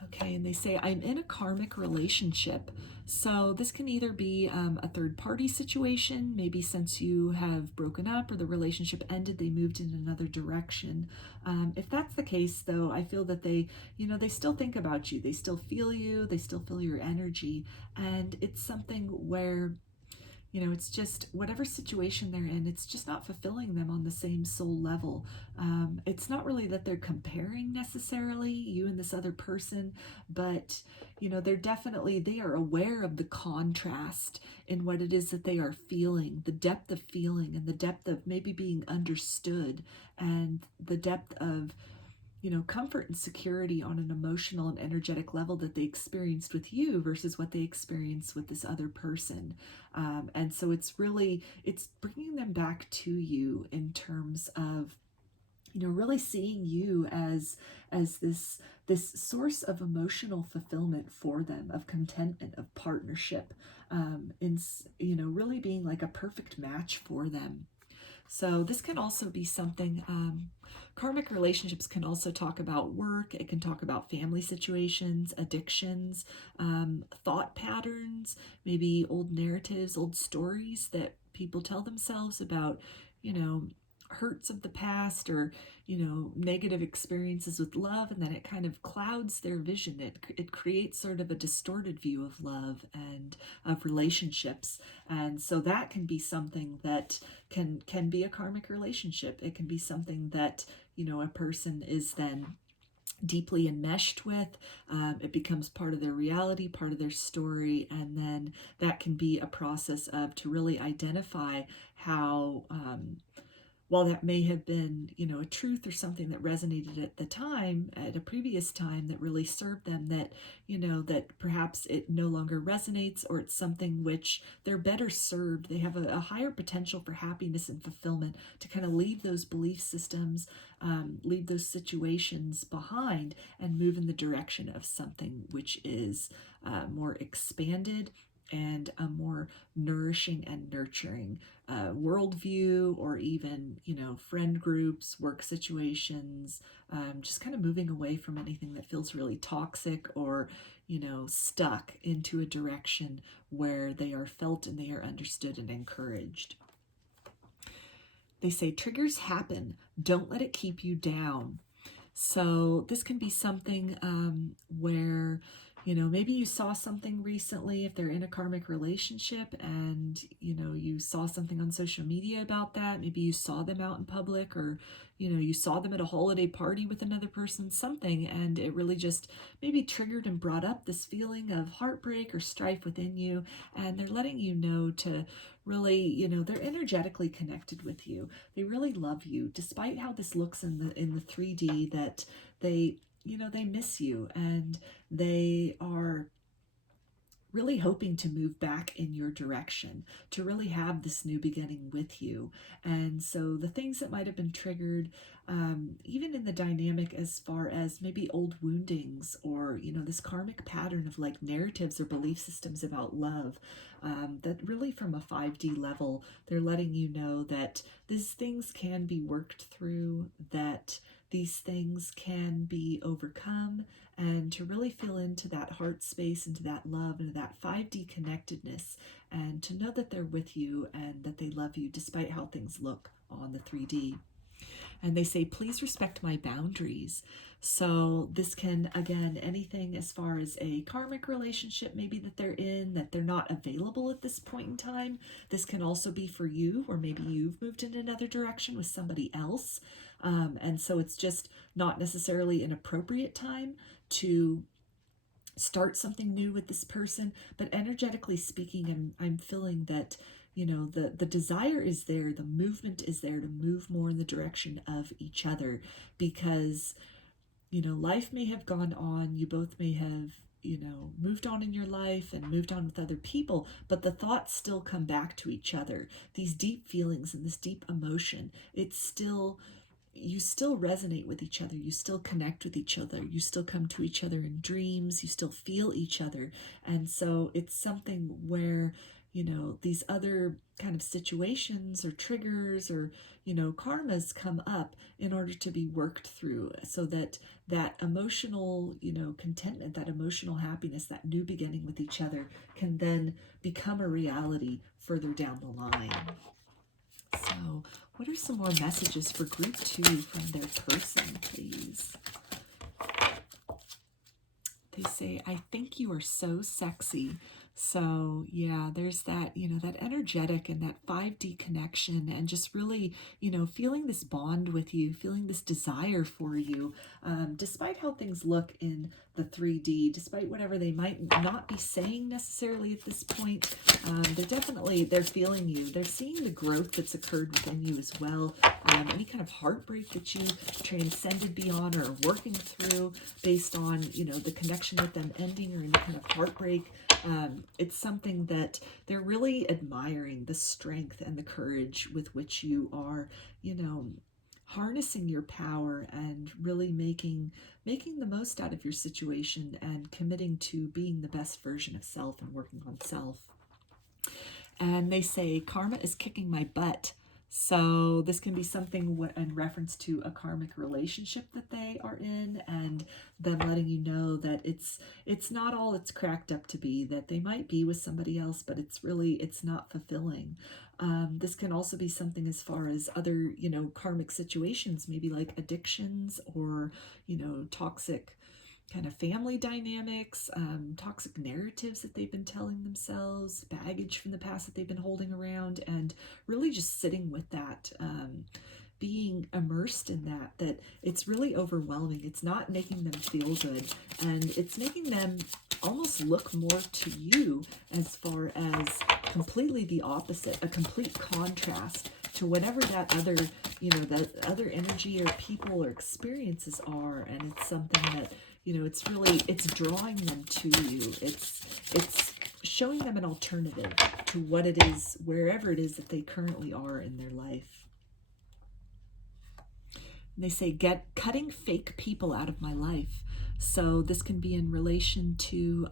Okay, and they say, I'm in a karmic relationship. So this can either be a third-party situation, maybe since you have broken up or the relationship ended, they moved in another direction. If that's the case, though, I feel that they, they still think about you. They still feel you. They still feel your energy. And it's something where it's just whatever situation they're in, it's just not fulfilling them on the same soul level. It's not really that they're comparing necessarily you and this other person, but they are aware of the contrast in what it is that they are feeling, the depth of feeling and the depth of maybe being understood, and the depth of comfort and security on an emotional and energetic level that they experienced with you versus what they experienced with this other person. And so it's bringing them back to you in terms of, really seeing you as this source of emotional fulfillment for them, of contentment, of partnership, really being like a perfect match for them. So this can also be something, karmic relationships can also talk about work. It can talk about family situations, addictions, thought patterns, maybe old narratives, old stories that people tell themselves about, hurts of the past, or negative experiences with love, and then it kind of clouds their vision. It creates sort of a distorted view of love and of relationships. And so that can be something that can be a karmic relationship. It can be something that a person is then deeply enmeshed with. It becomes part of their reality, part of their story, and then that can be a process to really identify how, while that may have been, a truth or something that resonated at the time, at a previous time, that really served them, that, that perhaps it no longer resonates, or it's something which they're better served. They have a higher potential for happiness and fulfillment to kind of leave those belief systems, leave those situations behind, and move in the direction of something which is more expanded and a more nourishing and nurturing worldview, or even, friend groups, work situations, just kind of moving away from anything that feels really toxic or, stuck into a direction where they are felt and they are understood and encouraged. They say triggers happen. Don't let it keep you down. So this can be something where, maybe you saw something recently, if they're in a karmic relationship, and, you saw something on social media about that. Maybe you saw them out in public, or, you saw them at a holiday party with another person, something, and it really just maybe triggered and brought up this feeling of heartbreak or strife within you. And they're letting you know to really, they're energetically connected with you. They really love you, despite how this looks in the 3D, that they, they miss you, and they are really hoping to move back in your direction, to really have this new beginning with you. And so the things that might have been triggered, even in the dynamic as far as maybe old woundings, or, this karmic pattern of like narratives or belief systems about love, that really from a 5D level, they're letting you know that these things can be worked through, that these things can be overcome, and to really feel into that heart space, into that love, into that 5D connectedness, and to know that they're with you and that they love you despite how things look on the 3D. And they say, please respect my boundaries. So this can, again, anything as far as a karmic relationship maybe that they're in, that they're not available at this point in time. This can also be for you, or maybe you've moved in another direction with somebody else. And so it's just not necessarily an appropriate time to start something new with this person. But energetically speaking, I'm feeling that, the desire is there, the movement is there to move more in the direction of each other, because, life may have gone on, you both may have, moved on in your life and moved on with other people, but the thoughts still come back to each other. These deep feelings and this deep emotion, you still resonate with each other, you still connect with each other, you still come to each other in dreams, you still feel each other. And so it's something where, these other kind of situations or triggers or, karmas come up in order to be worked through, so that that emotional, contentment, that emotional happiness, that new beginning with each other can then become a reality further down the line. So what are some more messages for group 2 from their person, please? They say, I think you are so sexy. So yeah, there's that, that energetic and that 5D connection, and just really, feeling this bond with you, feeling this desire for you, despite how things look in the 3D, despite whatever they might not be saying necessarily at this point. They're feeling you. They're seeing the growth that's occurred within you as well. Any kind of heartbreak that you transcended beyond or are working through based on, the connection with them ending, or any kind of heartbreak. It's something that they're really admiring, the strength and the courage with which you are, harnessing your power and really making the most out of your situation and committing to being the best version of self and working on self. And they say, karma is kicking my butt. So this can be something in reference to a karmic relationship that they are in, and them letting you know that it's not all it's cracked up to be, that they might be with somebody else, but it's not fulfilling. This can also be something as far as other, karmic situations, maybe like addictions or, toxic kind of family dynamics, toxic narratives that they've been telling themselves, baggage from the past that they've been holding around, and really just sitting with that, being immersed in that it's really overwhelming. It's not making them feel good, and it's making them almost look more to you as far as completely the opposite, a complete contrast to whatever that other, that other energy or people or experiences are. And it's something that, it's drawing them to you. It's showing them an alternative to what it is, wherever it is that they currently are in their life. And they say, cutting fake people out of my life. So this can be in relation to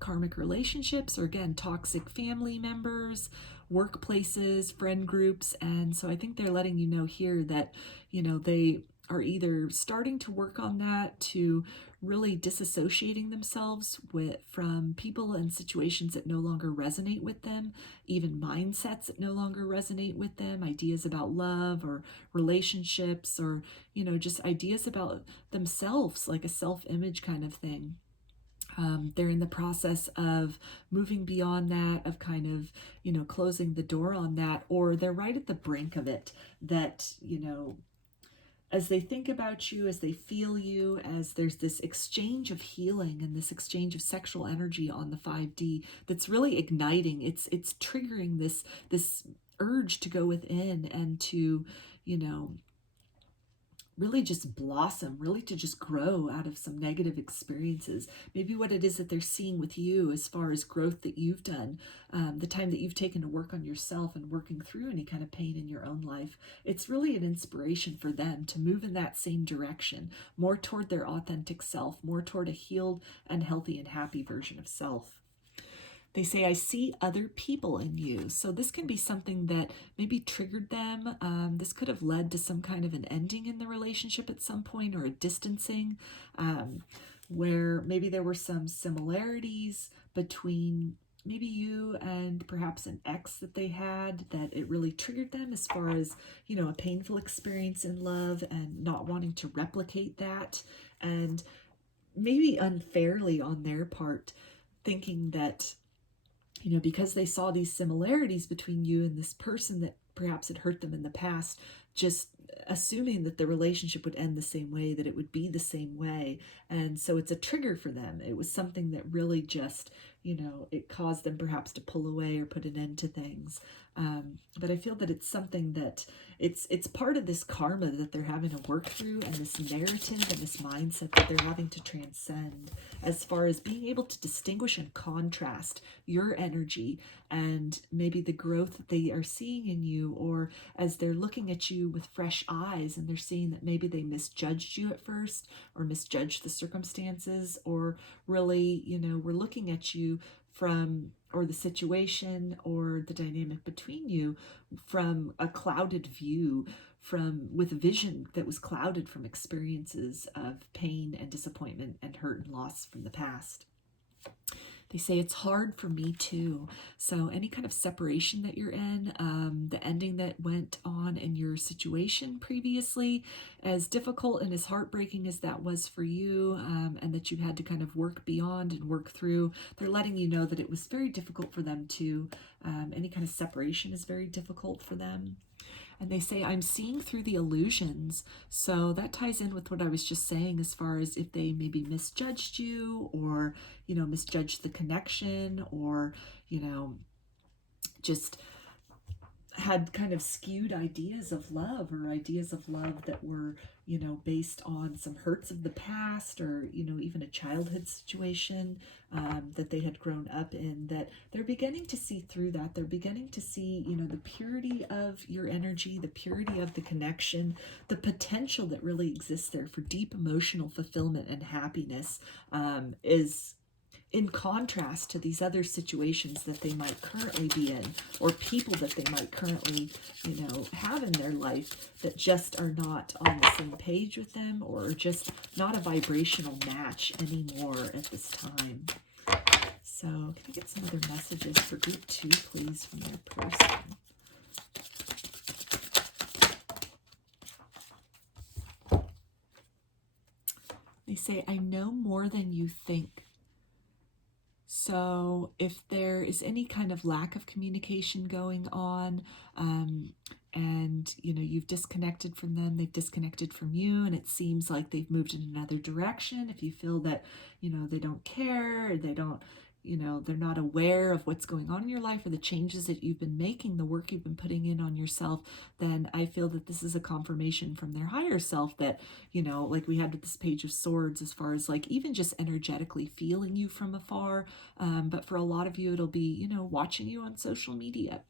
karmic relationships, or again, toxic family members, workplaces, friend groups. And so I think they're letting you know here that, they are either starting to work on that, to really disassociating themselves from people and situations that no longer resonate with them, even mindsets that no longer resonate with them, ideas about love or relationships, or, just ideas about themselves, like a self-image kind of thing. They're in the process of moving beyond that, of kind of, closing the door on that, or they're right at the brink of it, that, as they think about you, as they feel you, as there's this exchange of healing and this exchange of sexual energy on the 5D that's really igniting. It's triggering this urge to go within and to, really just blossom, really to just grow out of some negative experiences. Maybe what it is that they're seeing with you as far as growth that you've done, the time that you've taken to work on yourself and working through any kind of pain in your own life. It's really an inspiration for them to move in that same direction, more toward their authentic self, more toward a healed and healthy and happy version of self. They say, I see other people in you. So this can be something that maybe triggered them. This could have led to some kind of an ending in the relationship at some point, or a distancing, where maybe there were some similarities between maybe you and perhaps an ex that they had, that it really triggered them as far as, a painful experience in love and not wanting to replicate that. And maybe unfairly on their part, thinking that, because they saw these similarities between you and this person that perhaps had hurt them in the past, just assuming that the relationship would end the same way, that it would be the same way. And so it's a trigger for them. It was something that really just, it caused them perhaps to pull away or put an end to things. But I feel that it's something that it's part of this karma that they're having to work through, and this narrative and this mindset that they're having to transcend, as far as being able to distinguish and contrast your energy and maybe the growth that they are seeing in you, or as they're looking at you with fresh eyes and they're seeing that maybe they misjudged you at first, or misjudged the circumstances, or really, we're looking at you from or the situation or the dynamic between you from a clouded view, with a vision that was clouded from experiences of pain and disappointment and hurt and loss from the past. They say it's hard for me too. So any kind of separation that you're in, the ending that went on in your situation previously, as difficult and as heartbreaking as that was for you, and that you had to kind of work beyond and work through, they're letting you know that it was very difficult for them too. Any kind of separation is very difficult for them. And they say, I'm seeing through the illusions. So that ties in with what I was just saying, as far as if they maybe misjudged you, or, misjudged the connection, or, just had kind of skewed ideas of love, or ideas of love that were, based on some hurts of the past, or, even a childhood situation that they had grown up in, that they're beginning to see through that. They're beginning to see, the purity of your energy, the purity of the connection, the potential that really exists there for deep emotional fulfillment and happiness, is in contrast to these other situations that they might currently be in, or people that they might currently, have in their life that just are not on the same page with them, or just not a vibrational match anymore at this time. So can I get some other messages for group 2, please, from their person? They say, I know more than you think. So if there is any kind of lack of communication going on, and you've disconnected from them, they've disconnected from you, and it seems like they've moved in another direction, if you feel that they don't care, or they don't, they're not aware of what's going on in your life, or the changes that you've been making, the work you've been putting in on yourself, then I feel that this is a confirmation from their higher self that, like we had with this Page of Swords, as far as like even just energetically feeling you from afar. But for a lot of you, it'll be, watching you on social media,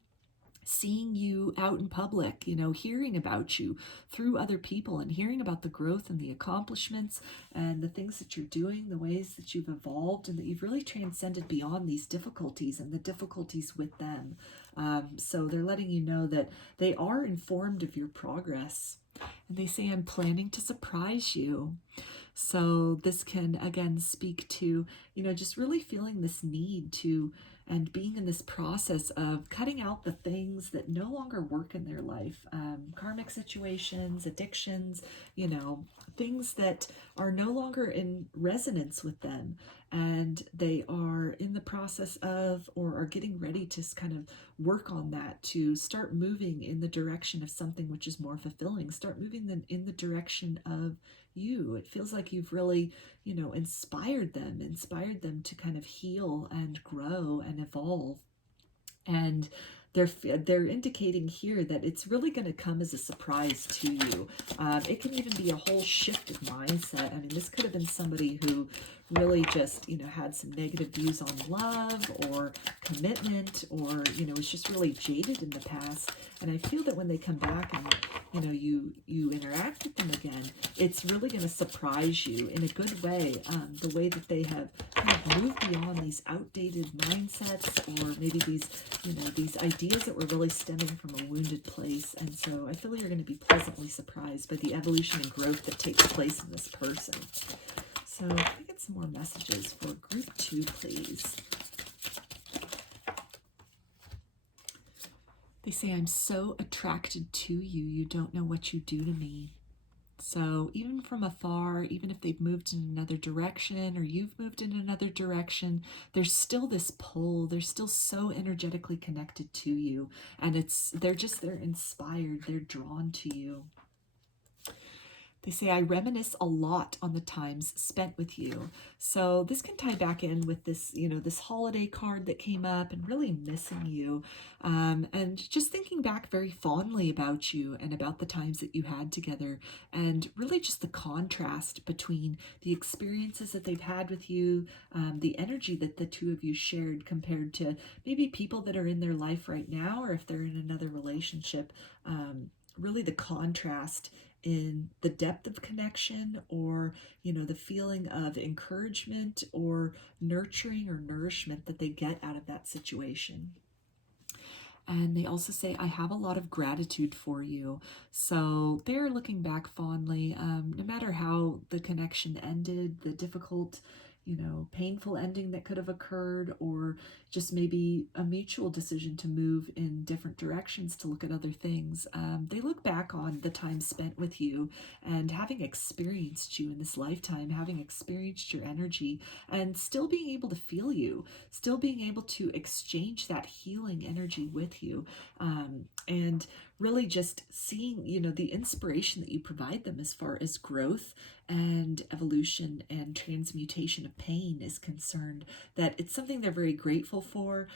seeing you out in public, hearing about you through other people, and hearing about the growth and the accomplishments and the things that you're doing, the ways that you've evolved, and that you've really transcended beyond these difficulties and the difficulties with them. So they're letting you know that they are informed of your progress. And they say, I'm planning to surprise you. So this can, again, speak to, just really feeling this need to, and being in this process of cutting out the things that no longer work in their life, karmic situations, addictions, things that are no longer in resonance with them. And they are in the process of, or are getting ready to kind of work on that, to start moving in the direction of something which is more fulfilling, start moving them in the direction of you. It feels like you've really, inspired them to kind of heal and grow and evolve. And they're indicating here that it's really going to come as a surprise to you. It can even be a whole shift of mindset. I mean, this could have been somebody who really just, had some negative views on love or commitment, or, was just really jaded in the past. And I feel that when they come back and, you interact with them again, it's really going to surprise you in a good way. The way that they have kind of moved beyond these outdated mindsets, or maybe these ideas that were really stemming from a wounded place. And so I feel you're going to be pleasantly surprised by the evolution and growth that takes place in this person. So can I get some more messages for group 2, please? They say, I'm so attracted to you, you don't know what you do to me. So even from afar, even if they've moved in another direction, or you've moved in another direction, there's still this pull. They're still so energetically connected to you. And they're inspired. They're drawn to you. They say, I reminisce a lot on the times spent with you. So this can tie back in with this, this holiday card that came up, and really missing you. And just thinking back very fondly about you and about the times that you had together. And really just the contrast between the experiences that they've had with you, the energy that the two of you shared, compared to maybe people that are in their life right now, or if they're in another relationship. Really the contrast in the depth of connection, or, you know, the feeling of encouragement or nurturing or nourishment that they get out of that situation. And they also say, I have a lot of gratitude for you. So they're looking back fondly, no matter how the connection ended, the difficult, you know, painful ending that could have occurred, or just maybe a mutual decision to move in different directions to look at other things. They look back on the time spent with you and having experienced you in this lifetime, having experienced your energy, and still being able to feel you, still being able to exchange that healing energy with you, and really just seeing, you know, the inspiration that you provide them as far as growth and evolution and transmutation of pain is concerned, that it's something they're very grateful for.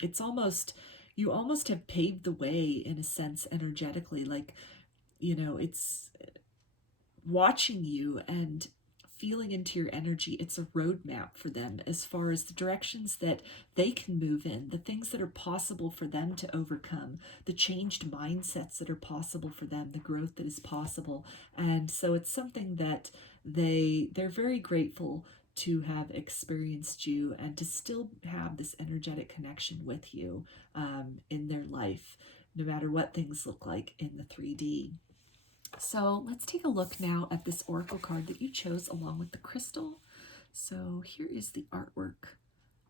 It's almost, you almost have paved the way in a sense energetically, like, you know, it's watching you and feeling into your energy. It's a roadmap for them as far as the directions that they can move in, the things that are possible for them to overcome, the changed mindsets that are possible for them, the growth that is possible. And so it's something that they're very grateful to have experienced you and to still have this energetic connection with you in their life, no matter what things look like in the 3D. So let's take a look now at this oracle card that you chose along with the crystal. So here is the artwork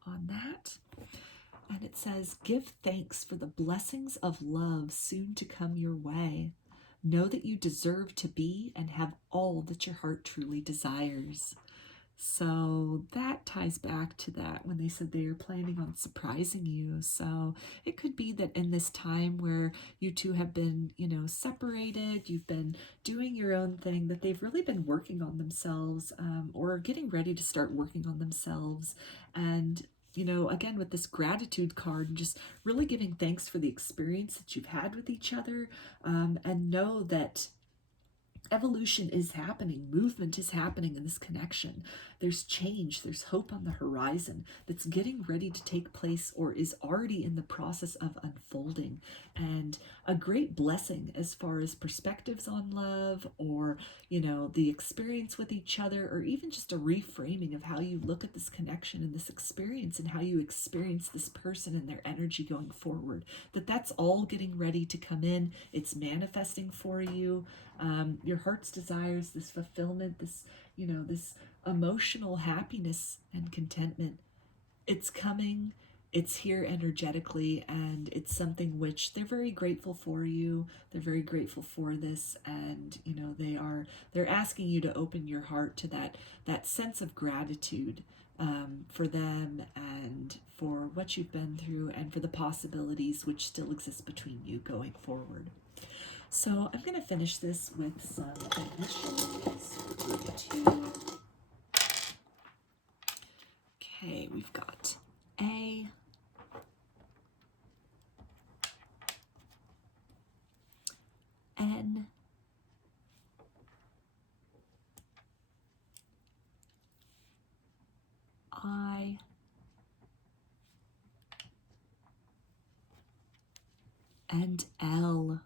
on that. And it says, give thanks for the blessings of love soon to come your way. Know that you deserve to be and have all that your heart truly desires. So that ties back to that when they said they are planning on surprising you. So it could be that in this time where you two have been, you know, separated, you've been doing your own thing, that they've really been working on themselves, or getting ready to start working on themselves. And, you know, again, with this gratitude card, just really giving thanks for the experience that you've had with each other, and know that evolution is happening, movement is happening in this connection. There's change, there's hope on the horizon that's getting ready to take place or is already in the process of unfolding. And a great blessing as far as perspectives on love, or, you know, the experience with each other, or even just a reframing of how you look at this connection and this experience and how you experience this person and their energy going forward. That's all getting ready to come in. It's manifesting for you. Your heart's desires, this fulfillment, this, you know, this emotional happiness and contentment. It's coming, it's here energetically, and it's something which they're very grateful for you. They're very grateful for this, and, you know, they're asking you to open your heart to that sense of gratitude for them and for what you've been through and for the possibilities which still exist between you going forward. So I'm going to finish this with some initials. Okay, we've got A, N, I, and L.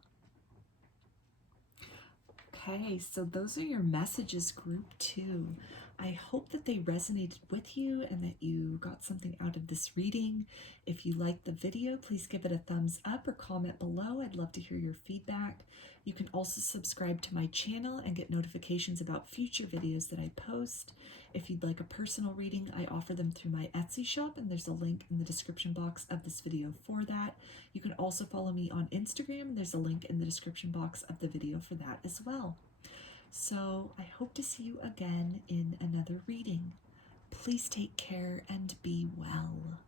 Okay, so those are your messages, group 2. I hope that they resonated with you and that you got something out of this reading. If you liked the video, please give it a thumbs up or comment below. I'd love to hear your feedback. You can also subscribe to my channel and get notifications about future videos that I post. If you'd like a personal reading, I offer them through my Etsy shop, and there's a link in the description box of this video for that. You can also follow me on Instagram, and there's a link in the description box of the video for that as well. So I hope to see you again in another reading. Please take care and be well.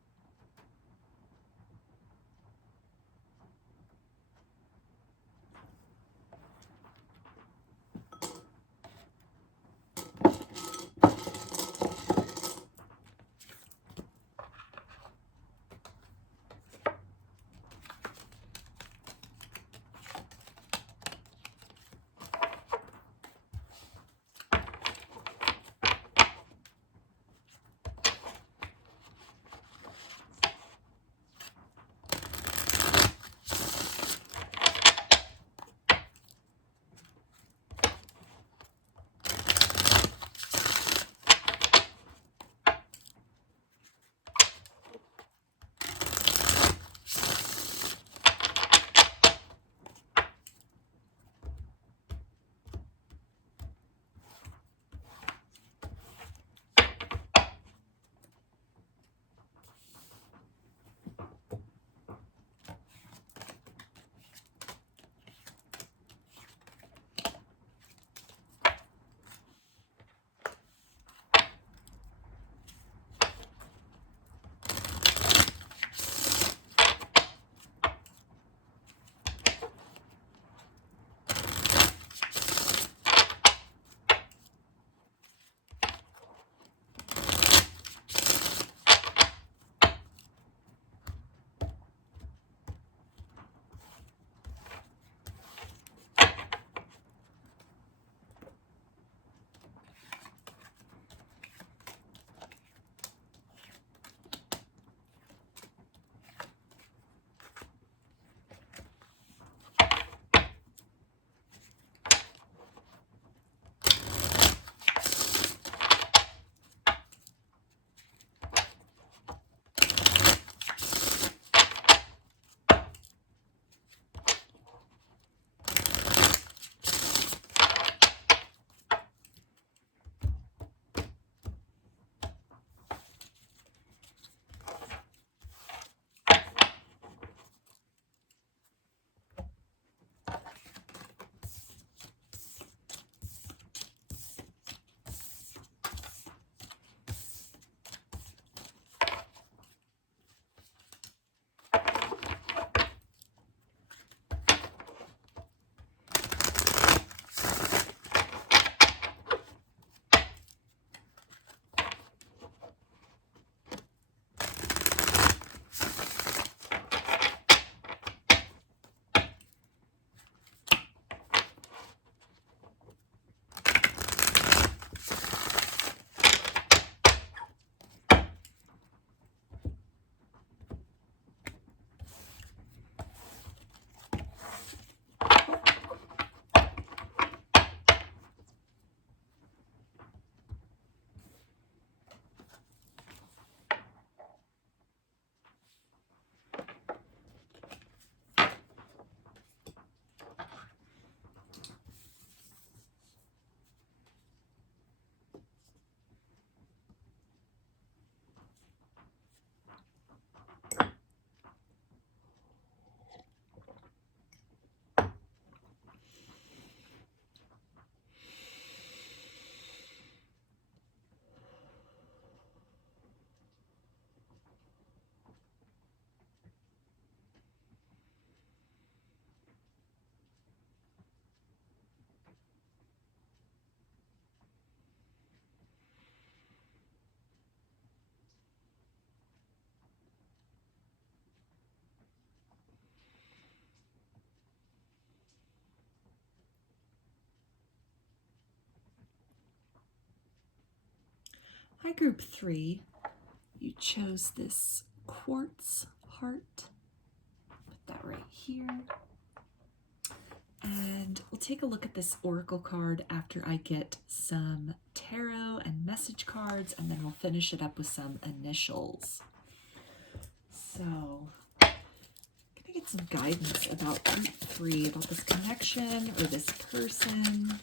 group 3, you chose this quartz heart. Put that right here. And we'll take a look at this oracle card after I get some tarot and message cards, and then we'll finish it up with some initials. So, I'm going to get some guidance about group 3, about this connection or this person.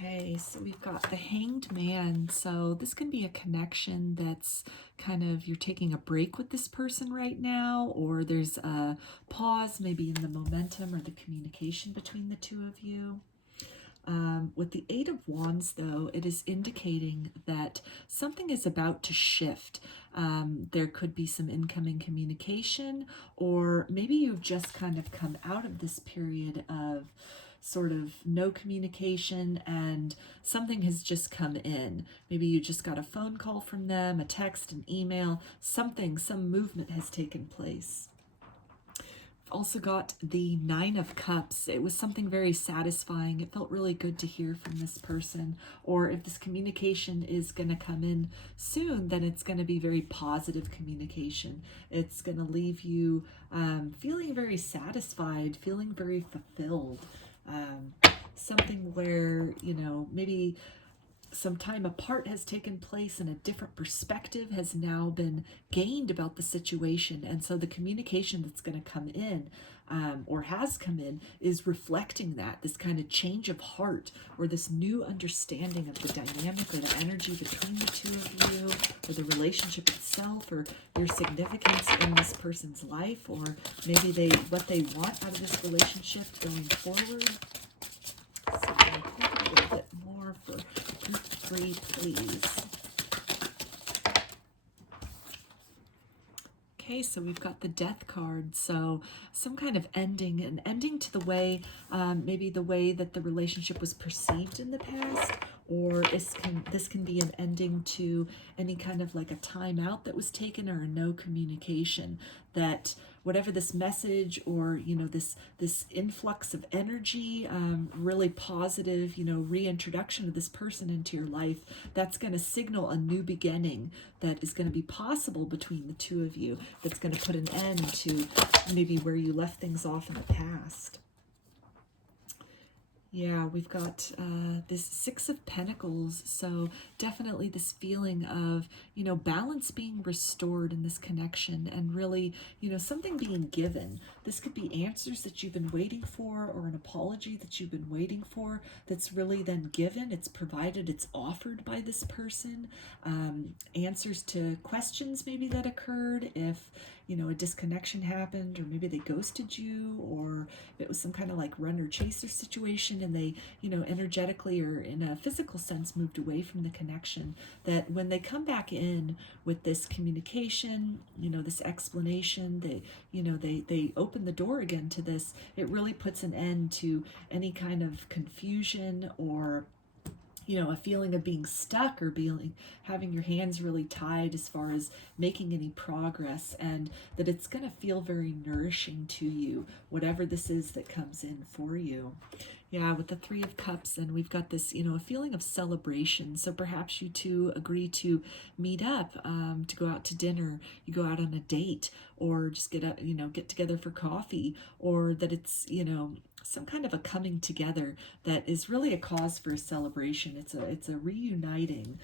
Okay, so we've got the Hanged Man. So this can be a connection that's kind of, you're taking a break with this person right now, or there's a pause maybe in the momentum or the communication between the two of you. With the Eight of Wands, though, it is indicating that something is about to shift. There could be some incoming communication, or maybe you've just kind of come out of this period of sort of no communication and something has just come in. Maybe you just got a phone call from them, a text, an email, something, some movement has taken place. I've also got the Nine of Cups. It was something very satisfying. It felt really good to hear from this person. Or if this communication is going to come in soon, then it's going to be very positive communication. It's going to leave you feeling very satisfied, feeling very fulfilled. Something where, you know, maybe some time apart has taken place and a different perspective has now been gained about the situation. And so the communication that's going to come in or has come in is reflecting that, this kind of change of heart or this new understanding of the dynamic or the energy between the two of you, or the relationship itself, or your significance in this person's life, or maybe what they want out of this relationship going forward. So I'm going to take a little bit more for group 3, please. Okay, so we've got the Death card, so some kind of ending, an ending to the way, maybe the way that the relationship was perceived in the past, or this can be an ending to any kind of like a timeout that was taken or a no communication, that whatever this message or, you know, this influx of energy, really positive, you know, reintroduction of this person into your life, that's going to signal a new beginning that is going to be possible between the two of you, that's going to put an end to maybe where you left things off in the past. Yeah, we've got this Six of Pentacles, so definitely this feeling of, you know, balance being restored in this connection, and really, you know, something being given. This could be answers that you've been waiting for, or an apology that you've been waiting for that's really then given, it's provided, it's offered by this person. Answers to questions maybe that occurred if, you know, a disconnection happened, or maybe they ghosted you, or it was some kind of like runner chaser situation and they, you know, energetically or in a physical sense moved away from the connection, that when they come back in with this communication, you know, this explanation, they, you know, they open the door again to this, it really puts an end to any kind of confusion or, you know, a feeling of being stuck or having your hands really tied as far as making any progress, and that it's going to feel very nourishing to you, whatever this is that comes in for you. Yeah, with the Three of Cups, and we've got this, you know, a feeling of celebration. So perhaps you two agree to meet up, to go out to dinner, you go out on a date, or just get together for coffee, or that it's, you know, some kind of a coming together that is really a cause for a celebration. It's a reuniting.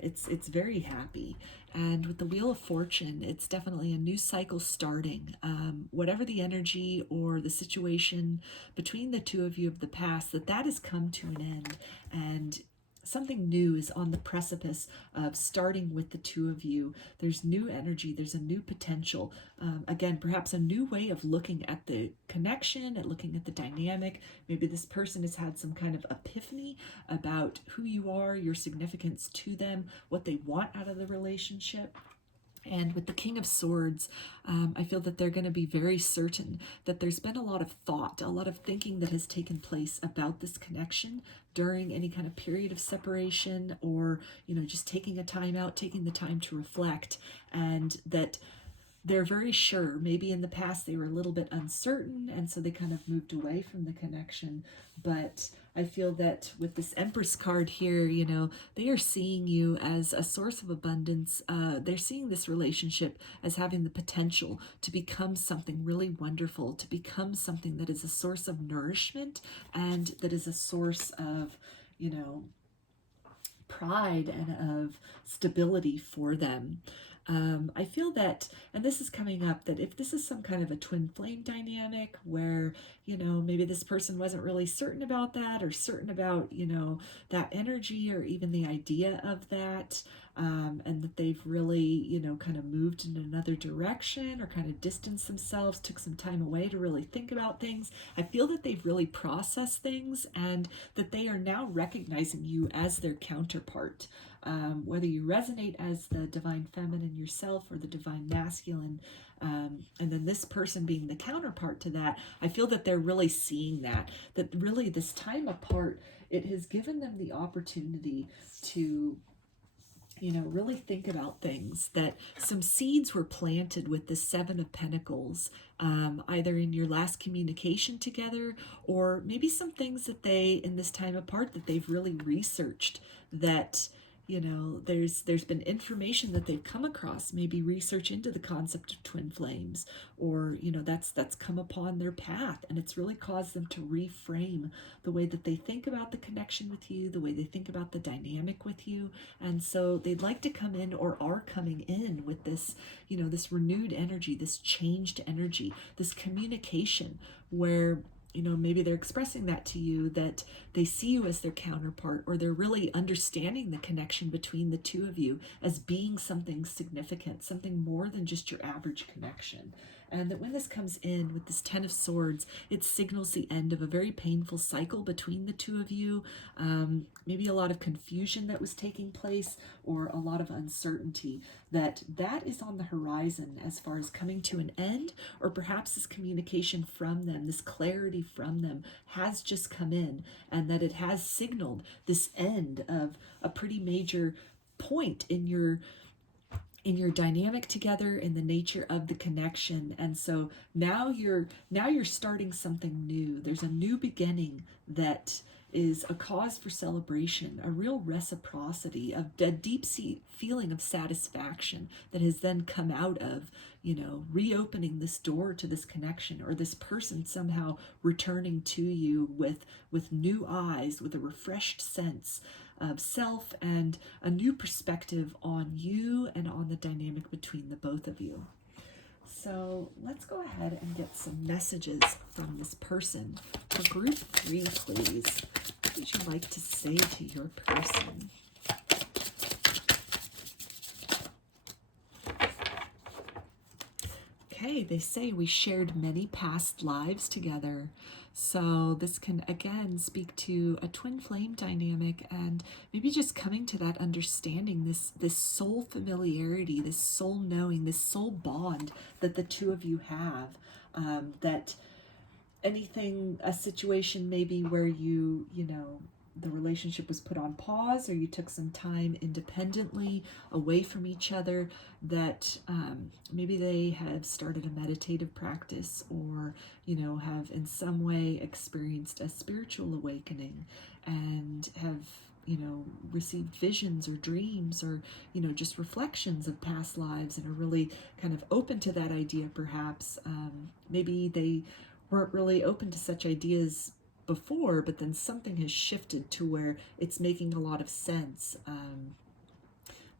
It's very happy. And with the Wheel of Fortune, it's definitely a new cycle starting. Whatever the energy or the situation between the two of you of the past, that has come to an end, and something new is on the precipice of starting with the two of you. There's new energy, there's a new potential. Again, perhaps a new way of looking at the connection, at looking at the dynamic. Maybe this person has had some kind of epiphany about who you are, your significance to them, what they want out of the relationship. And with the King of Swords, I feel that they're going to be very certain that there's been a lot of thought, a lot of thinking that has taken place about this connection during any kind of period of separation, or, you know, just taking a time out, taking the time to reflect, and that they're very sure. Maybe in the past they were a little bit uncertain, and so they kind of moved away from the connection. But I feel that with this Empress card here, you know, they are seeing you as a source of abundance. They're seeing this relationship as having the potential to become something really wonderful, to become something that is a source of nourishment and that is a source of, you know, pride and of stability for them. I feel that, and this is coming up, that if this is some kind of a twin flame dynamic where, you know, maybe this person wasn't really certain about that, or certain about, you know, that energy or even the idea of that, and that they've really, you know, kind of moved in another direction or kind of distanced themselves, took some time away to really think about things. I feel that they've really processed things and that they are now recognizing you as their counterpart. Whether you resonate as the divine feminine yourself or the divine masculine, and then this person being the counterpart to that, I feel that they're really seeing that really this time apart, it has given them the opportunity to, you know, really think about things, that some seeds were planted with the Seven of Pentacles, either in your last communication together, or maybe some things that they, in this time apart, that they've really researched, that, you know, there's been information that they've come across, maybe research into the concept of twin flames, or, you know, that's come upon their path, and it's really caused them to reframe the way that they think about the connection with you, the way they think about the dynamic with you. And so they'd like to come in, or are coming in, with this, you know, this renewed energy, this changed energy, this communication where, you know, maybe they're expressing that to you, that they see you as their counterpart, or they're really understanding the connection between the two of you as being something significant, something more than just your average connection. And that when this comes in with this Ten of Swords, it signals the end of a very painful cycle between the two of you. Maybe a lot of confusion that was taking place, or a lot of uncertainty, that is on the horizon as far as coming to an end, or perhaps this communication from them, this clarity from them has just come in, and that it has signaled this end of a pretty major point in your dynamic together, in the nature of the connection. And so now you're starting something new. There's a new beginning that is a cause for celebration, a real reciprocity, of a deep feeling of satisfaction that has then come out of, you know, reopening this door to this connection, or this person somehow returning to you with new eyes, with a refreshed sense of self and a new perspective on you and on the dynamic between the both of you. So let's go ahead and get some messages from this person. For group 3, please, what would you like to say to your person? Okay, they say we shared many past lives together. So this can again speak to a twin flame dynamic, and maybe just coming to that understanding, this soul familiarity, this soul knowing, this soul bond that the two of you have. That anything, a situation maybe where you know, the relationship was put on pause, or you took some time independently away from each other, that maybe they have started a meditative practice, or, you know, have in some way experienced a spiritual awakening, and have, you know, received visions or dreams, or, you know, just reflections of past lives, and are really kind of open to that idea perhaps. Maybe they weren't really open to such ideas before, but then something has shifted to where it's making a lot of sense.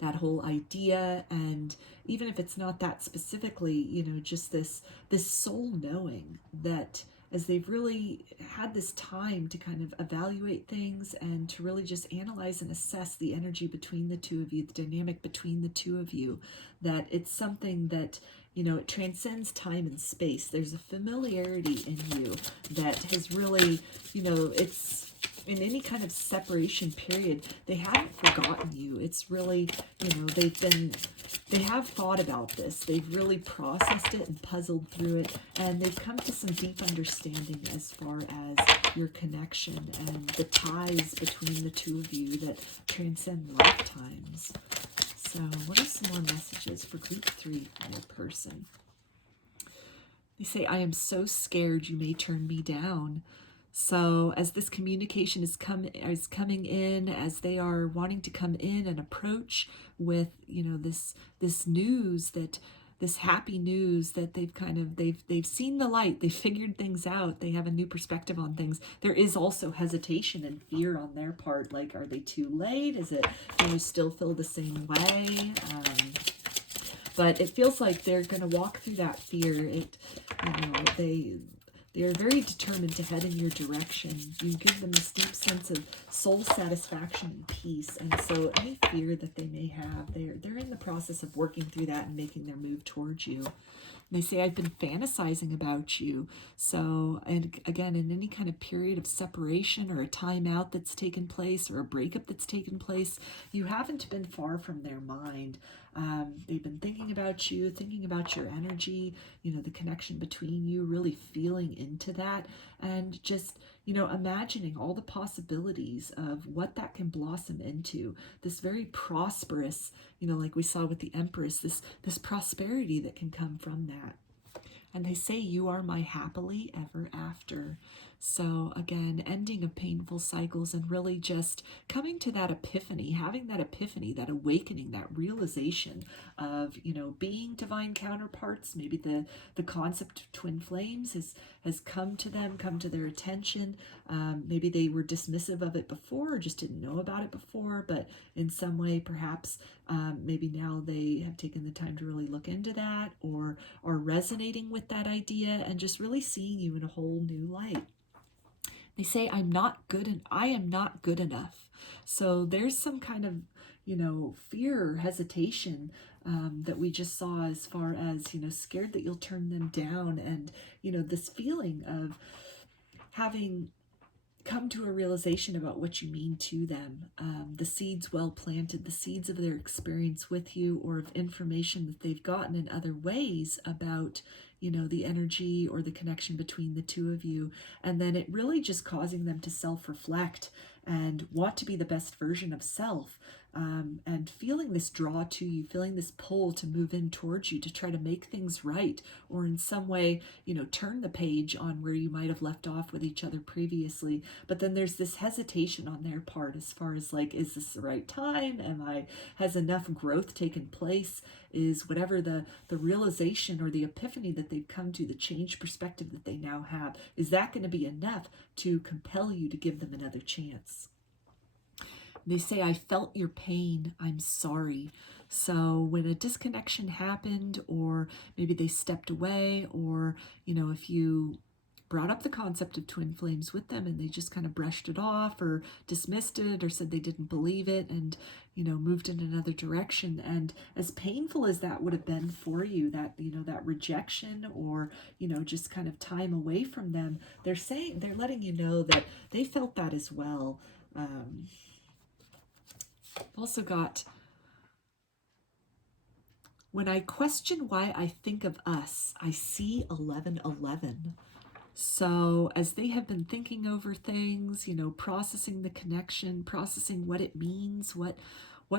That whole idea, and even if it's not that specifically, you know, just this soul knowing that as they've really had this time to kind of evaluate things, and to really just analyze and assess the energy between the two of you, the dynamic between the two of you, that it's something that, you know, it transcends time and space. There's a familiarity in you that has really, you know, it's in any kind of separation period, they haven't forgotten you. It's really, you know, they have thought about this. They've really processed it and puzzled through it, and they've come to some deep understanding as far as your connection and the ties between the two of you that transcend lifetimes. So what are some more messages for group 3 from your person? They say, I am so scared you may turn me down. So as this communication is coming in, as they are wanting to come in and approach with, you know, this news, that this happy news that they've seen the light, they've figured things out, they have a new perspective on things. There is also hesitation and fear on their part. Like, are they too late? Is it, do you still feel the same way? But it feels like they're going to walk through that fear. They are very determined to head in your direction. You give them this deep sense of soul satisfaction and peace. And so any fear that they may have, they're in the process of working through that and making their move towards you. They say, I've been fantasizing about you. So, and again, in any kind of period of separation or a timeout that's taken place or a breakup that's taken place, you haven't been far from their mind. They've been thinking about you, thinking about your energy, you know, the connection between you, really feeling into that, and just, you know, imagining all the possibilities of what that can blossom into. This very prosperous, you know, like we saw with the Empress, this prosperity that can come from that. And they say, you are my happily ever after. So again, ending of painful cycles and really just coming to that epiphany, having that epiphany, that awakening, that realization of, you know, being divine counterparts. Maybe the concept of twin flames has come to them, come to their attention. Maybe they were dismissive of it before or just didn't know about it before, but in some way, perhaps maybe now they have taken the time to really look into that, or are resonating with that idea and just really seeing you in a whole new light. They say, I am not good enough. So there's some kind of, you know, fear or hesitation that we just saw, as far as, you know, scared that you'll turn them down, and, you know, this feeling of having come to a realization about what you mean to them. The seeds well planted, the seeds of their experience with you, or of information that they've gotten in other ways about, you know, the energy or the connection between the two of you. And then it really just causing them to self-reflect and want to be the best version of self. And feeling this draw to you, feeling this pull to move in towards you, to try to make things right, or in some way, you know, turn the page on where you might have left off with each other previously. But then there's this hesitation on their part, as far as like, is this the right time? Has enough growth taken place? Is whatever the realization or the epiphany that they've come to, the changed perspective that they now have, is that going to be enough to compel you to give them another chance? They say, I felt your pain, I'm sorry. So when a disconnection happened, or maybe they stepped away, or, you know, if you brought up the concept of twin flames with them and they just kind of brushed it off or dismissed it or said they didn't believe it and, you know, moved in another direction. And as painful as that would have been for you, that, you know, that rejection or, you know, just kind of time away from them, they're letting you know that they felt that as well. Also got, when I question why I think of us, I see 1111. So as they have been thinking over things, you know, processing the connection, processing what it means, what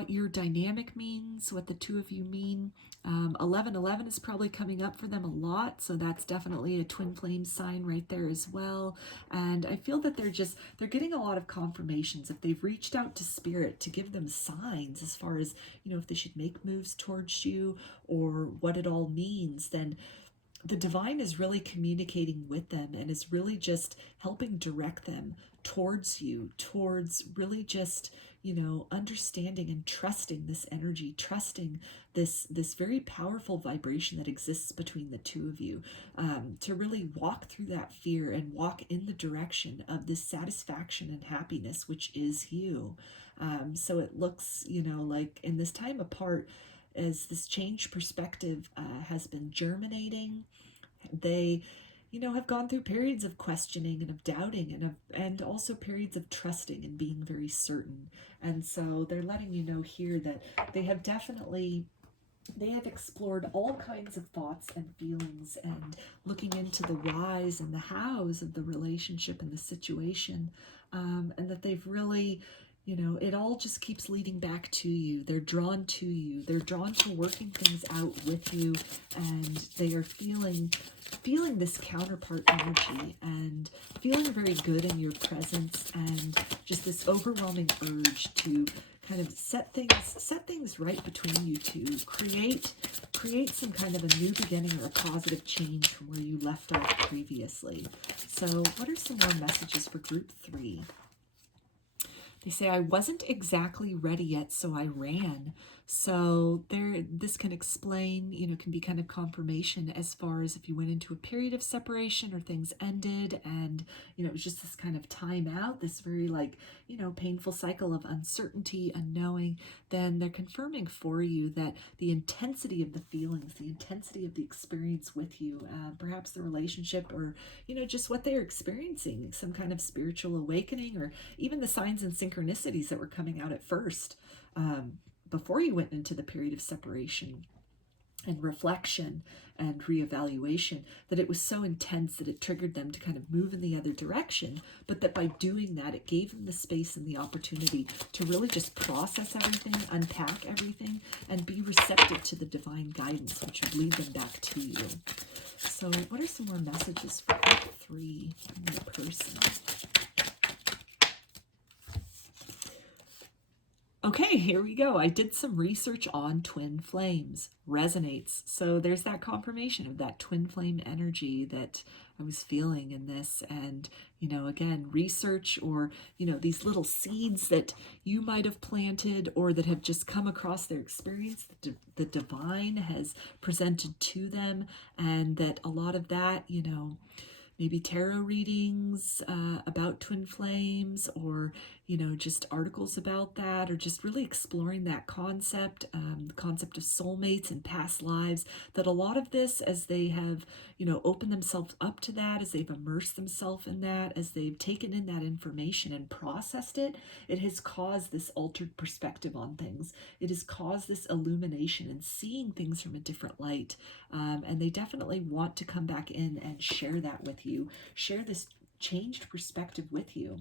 your dynamic means, what the two of you mean. 1111 is probably coming up for them a lot, so that's definitely a twin flame sign right there as well. And I feel that they're getting a lot of confirmations. If they've reached out to spirit to give them signs as far as, you know, if they should make moves towards you or what it all means, then the divine is really communicating with them and is really just helping direct them towards you, towards really just, you know, understanding and trusting this energy, trusting this very powerful vibration that exists between the two of you, to really walk through that fear and walk in the direction of this satisfaction and happiness, which is you. So it looks, you know, like in this time apart, as this changed perspective has been germinating, they, you know, have gone through periods of questioning and of doubting and also periods of trusting and being very certain. And so they're letting you know here that they have explored all kinds of thoughts and feelings and looking into the whys and the hows of the relationship and the situation, and that they've really, you know, it all just keeps leading back to you. They're drawn to you. They're drawn to working things out with you, and they are feeling this counterpart energy and feeling very good in your presence, and just this overwhelming urge to kind of set things right between you two, create some kind of a new beginning or a positive change from where you left off previously. So what are some more messages for group 3? They say, I wasn't exactly ready yet, so I ran. So this can explain, you know, can be kind of confirmation as far as if you went into a period of separation or things ended and, you know, it was just this kind of time out, this very like, you know, painful cycle of uncertainty, unknowing, then they're confirming for you that the intensity of the feelings, the intensity of the experience with you, perhaps the relationship or, you know, just what they're experiencing, some kind of spiritual awakening or even the signs and synchronicities that were coming out at first, before you went into the period of separation and reflection and reevaluation, that it was so intense that it triggered them to kind of move in the other direction, but that by doing that, it gave them the space and the opportunity to really just process everything, unpack everything, and be receptive to the divine guidance, which would lead them back to you. So what are some more messages for group 3 from the person? Okay, here we go. I did some research on twin flames. Resonates. So there's that confirmation of that twin flame energy that I was feeling in this. And, you know, again, research or, you know, these little seeds that you might have planted or that have just come across their experience, the divine has presented to them, and that a lot of that, you know, maybe tarot readings about twin flames, or, you know, just articles about that, or just really exploring that concept, the concept of soulmates and past lives, that a lot of this, as they have, you know, opened themselves up to that, as they've immersed themselves in that, as they've taken in that information and processed it, it has caused this altered perspective on things. It has caused this illumination and seeing things from a different light. And they definitely want to come back in and share that with you, share this changed perspective with you.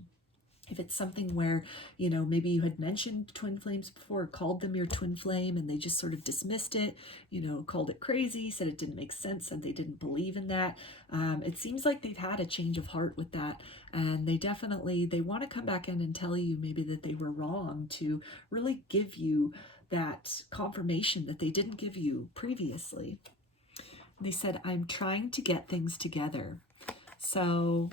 If it's something where, you know, maybe you had mentioned twin flames before, called them your twin flame, and they just sort of dismissed it, you know, called it crazy, said it didn't make sense, and they didn't believe in that. It seems like they've had a change of heart with that, and they want to come back in and tell you maybe that they were wrong, to really give you that confirmation that they didn't give you previously. They said, I'm trying to get things together. So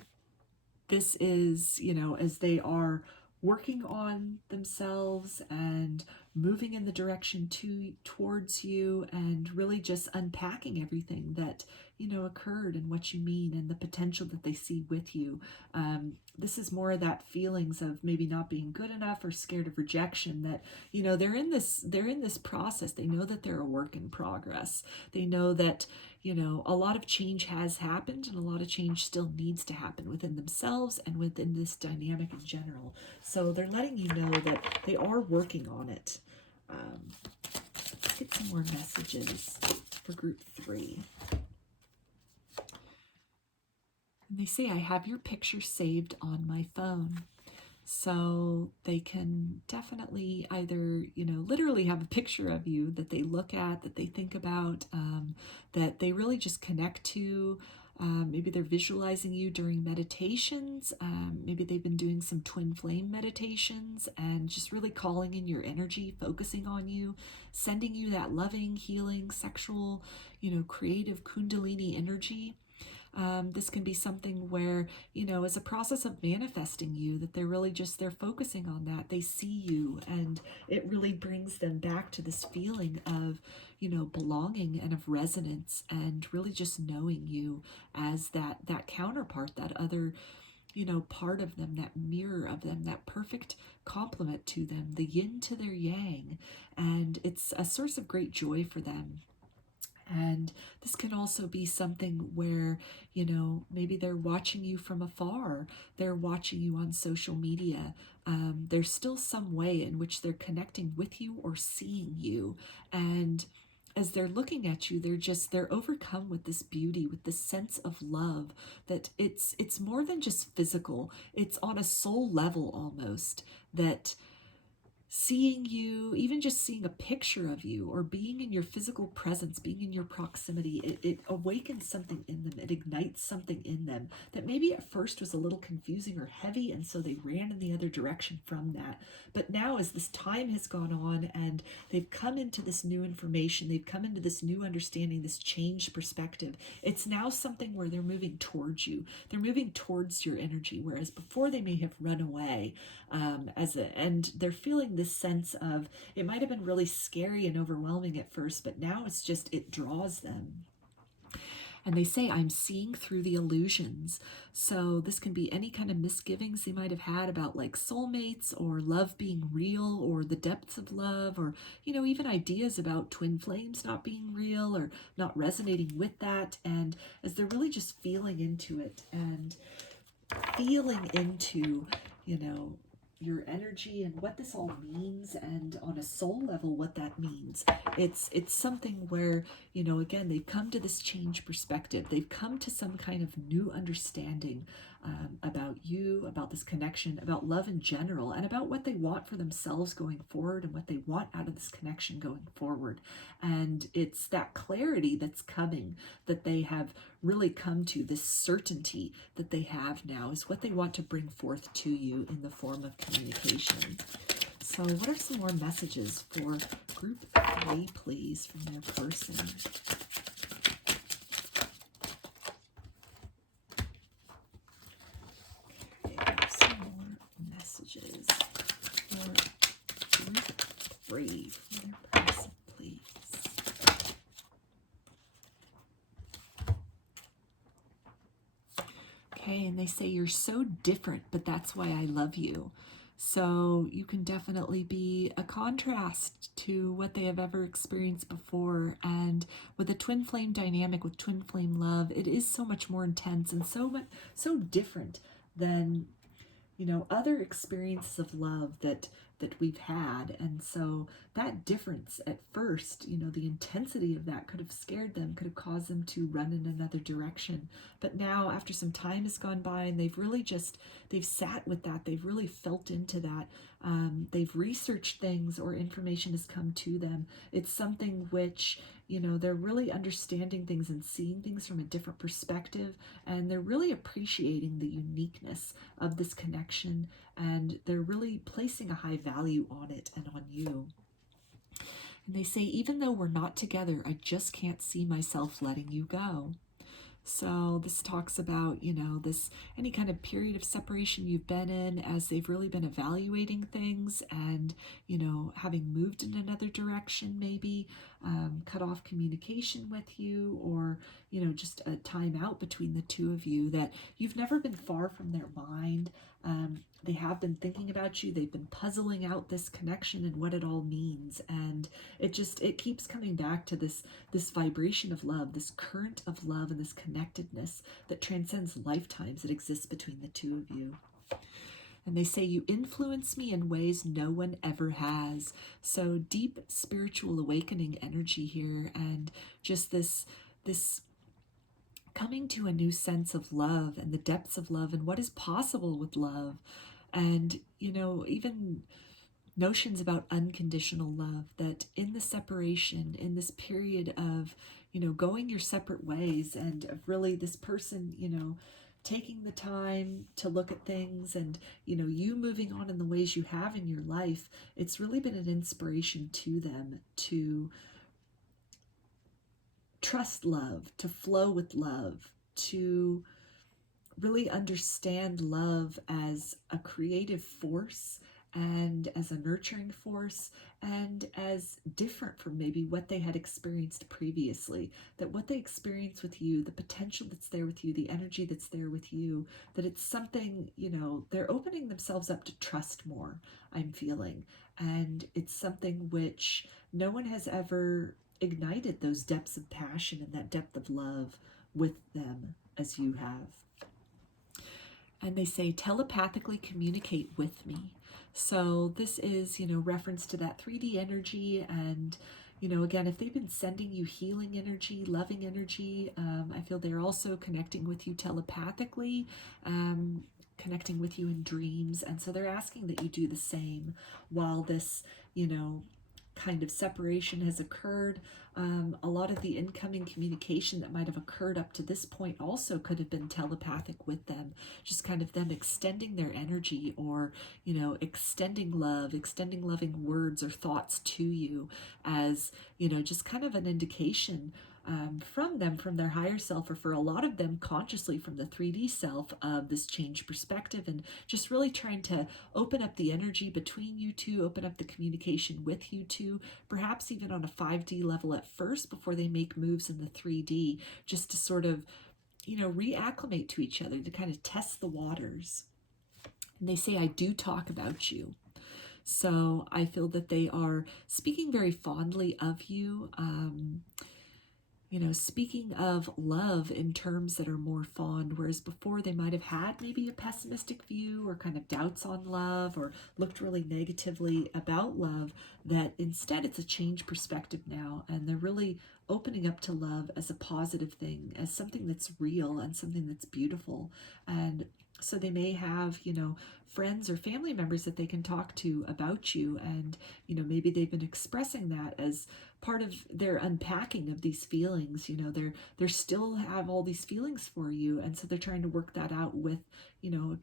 this is, you know, as they are working on themselves and moving in the direction towards you, and really just unpacking everything that, you know, occurred and what you mean and the potential that they see with you. This is more of that feelings of maybe not being good enough or scared of rejection, that, you know, they're in this process. They know that they're a work in progress. They know that, you know, a lot of change has happened and a lot of change still needs to happen within themselves and within this dynamic in general. So they're letting you know that they are working on it. Let's get some more messages for group 3. And they say, I have your picture saved on my phone. So they can definitely either, you know, literally have a picture of you that they look at, that they think about, that they really just connect to. Maybe they're visualizing you during meditations. Maybe they've been doing some twin flame meditations and just really calling in your energy, focusing on you, sending you that loving, healing, sexual, you know, creative kundalini energy. This can be something where, you know, as a process of manifesting you, that they're focusing on that. They see you, and it really brings them back to this feeling of, you know, belonging and of resonance, and really just knowing you as that counterpart, that other, you know, part of them, that mirror of them, that perfect complement to them, the yin to their yang. And it's a source of great joy for them. And this can also be something where, you know, maybe they're watching you from afar. They're watching you on social media. There's still some way in which they're connecting with you or seeing you. And as they're looking at you, they're overcome with this beauty, with this sense of love, that it's more than just physical. It's on a soul level almost, that seeing you, even just seeing a picture of you, or being in your physical presence, being in your proximity, it awakens something in them. It ignites something in them that maybe at first was a little confusing or heavy, and so they ran in the other direction from that. But now, as this time has gone on and they've come into this new information, they've come into this new understanding, this changed perspective, it's now something where they're moving towards you. They're moving towards your energy, whereas before they may have run away. And they're feeling this sense of, it might have been really scary and overwhelming at first, but now it's just, it draws them. And they say, I'm seeing through the illusions. So this can be any kind of misgivings they might have had about like soulmates, or love being real, or the depths of love, or, you know, even ideas about twin flames not being real or not resonating with that. And as they're really just feeling into it and feeling into, you know, your energy and what this all means, and on a soul level what that means, it's something where, you know, again, they've come to this change perspective, they've come to some kind of new understanding about you, about this connection, about love in general, and about what they want for themselves going forward, and what they want out of this connection going forward. And it's that clarity that's coming, that they have really come to, this certainty that they have now, is what they want to bring forth to you in the form of communication. So what are some more messages for group 3, please, from their person? Okay, some more messages for group 3 from their person, please. Okay, and they say, you're so different, but that's why I love you. So you can definitely be a contrast to what they have ever experienced before. And with the twin flame dynamic, with twin flame love, it is so much more intense and so different than, you know, other experiences of love that we've had. And so that difference at first, you know, the intensity of that could have scared them, could have caused them to run in another direction. But now, after some time has gone by and they've really just, they've sat with that, they've really felt into that, they've researched things, or information has come to them, it's something which, you know, they're really understanding things and seeing things from a different perspective, and they're really appreciating the uniqueness of this connection, and they're really placing a high value on it and on you. And they say, even though we're not together, I just can't see myself letting you go. So this talks about, you know, this, any kind of period of separation you've been in, as they've really been evaluating things and, you know, having moved in another direction, maybe cut off communication with you, or, you know, just a time out between the two of you, that you've never been far from their mind. They have been thinking about you. They've been puzzling out this connection and what it all means. And it keeps coming back to this vibration of love, this current of love, and this connectedness that transcends lifetimes that exists between the two of you. And they say, you influence me in ways no one ever has. So deep spiritual awakening energy here, and just this coming to a new sense of love and the depths of love and what is possible with love. And, you know, even notions about unconditional love, that in the separation, in this period of, you know, going your separate ways, and of really this person, you know, taking the time to look at things, and, you know, you moving on in the ways you have in your life, it's really been an inspiration to them to trust love, to flow with love, to really understand love as a creative force, and as a nurturing force, and as different from maybe what they had experienced previously. That what they experience with you, the potential that's there with you, the energy that's there with you, that it's something, you know, they're opening themselves up to trust more, I'm feeling. And it's something which no one has ever ignited those depths of passion and that depth of love with them as you have. And they say, telepathically communicate with me. So this is, you know, reference to that 3D energy. And, you know, again, if they've been sending you healing energy, loving energy, I feel they're also connecting with you telepathically, connecting with you in dreams. And so they're asking that you do the same while this, kind of separation has occurred. A lot of the incoming communication that might have occurred up to this point also could have been telepathic with them, just kind of them extending their energy, or extending love, extending loving words or thoughts to you, as just kind of an indication from them, from their higher self, or for a lot of them consciously from the 3D self, of this changed perspective, and just really trying to open up the energy between you two, open up the communication with you two, perhaps even on a 5D level at first before they make moves in the 3D, just to sort of reacclimate to each other, to kind of test the waters. And they say, I do talk about you. So I feel that they are speaking very fondly of you, speaking of love in terms that are more fond, whereas before they might have had maybe a pessimistic view or kind of doubts on love, or looked really negatively about love, that instead it's a changed perspective now, and they're really opening up to love as a positive thing, as something that's real and something that's beautiful. And so they may have, friends or family members that they can talk to about you, and maybe they've been expressing that as part of their unpacking of these feelings. They're still have all these feelings for you, and so they're trying to work that out with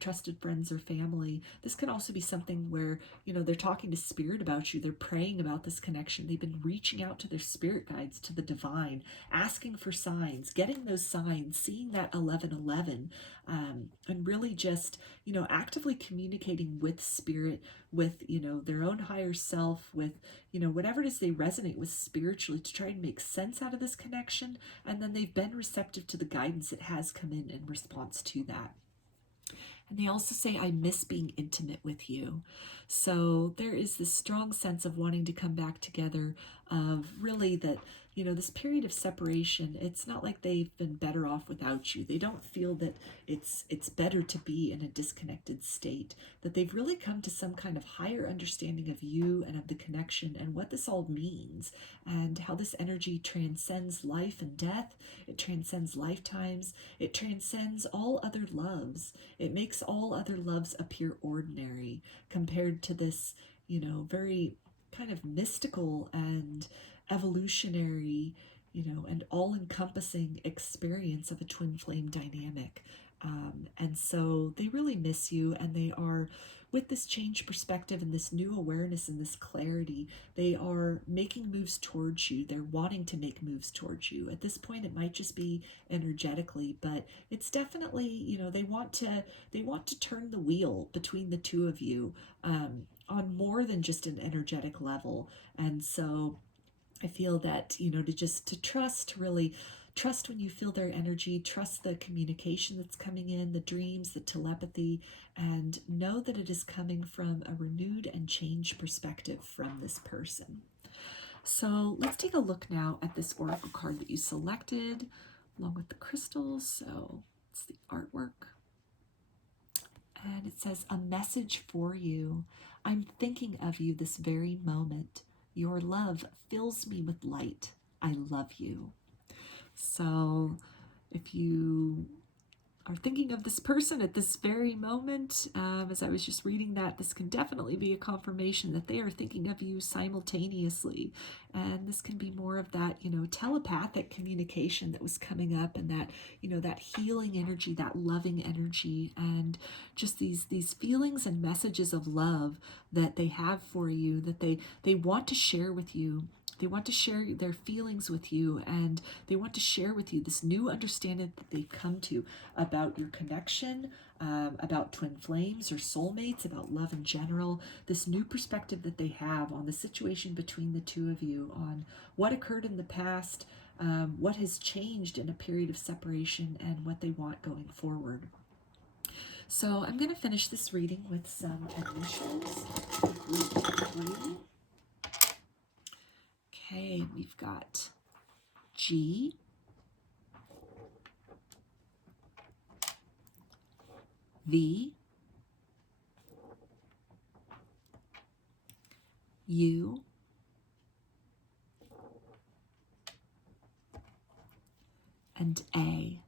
trusted friends or family. This could also be something where they're talking to spirit about you, they're praying about this connection, they've been reaching out to their spirit guides, to the divine, asking for signs, getting those signs, seeing that 1111, and really just actively communicating with spirit, with their own higher self, with whatever it is they resonate with spiritually, to try and make sense out of this connection. And then they've been receptive to the guidance that has come in response to that. And they also say, I miss being intimate with you. So there is this strong sense of wanting to come back together, of really that, this period of separation, it's not like they've been better off without you. They don't feel that it's better to be in a disconnected state, that they've really come to some kind of higher understanding of you and of the connection, and what this all means, and how this energy transcends life and death. It transcends lifetimes. It transcends all other loves. It makes all other loves appear ordinary compared to this, very kind of mystical and evolutionary, and all-encompassing experience of a twin flame dynamic. And so they really miss you, and they are, with this changed perspective and this new awareness and this clarity, they are making moves towards you. They're wanting to make moves towards you. At this point, it might just be energetically, but it's definitely, they want to turn the wheel between the two of you, on more than just an energetic level. And so I feel that, to trust, to really trust when you feel their energy, trust the communication that's coming in, the dreams, the telepathy, and know that it is coming from a renewed and changed perspective from this person. So let's take a look now at this oracle card that you selected along with the crystals. So it's the artwork. And it says, a message for you. I'm thinking of you this very moment. Your love fills me with light. I love you. So if you are thinking of this person at this very moment, as I was just reading that, this can definitely be a confirmation that they are thinking of you simultaneously. And this can be more of that, telepathic communication that was coming up, and that, that healing energy, that loving energy, and just these feelings and messages of love that they have for you, that they want to share with you. They want to share their feelings with you, and they want to share with you this new understanding that they've come to about your connection, about twin flames or soulmates, about love in general, this new perspective that they have on the situation between the two of you, on what occurred in the past, what has changed in a period of separation, and what they want going forward. So I'm going to finish this reading with some initials. Okay, we've got G, V, U, and A.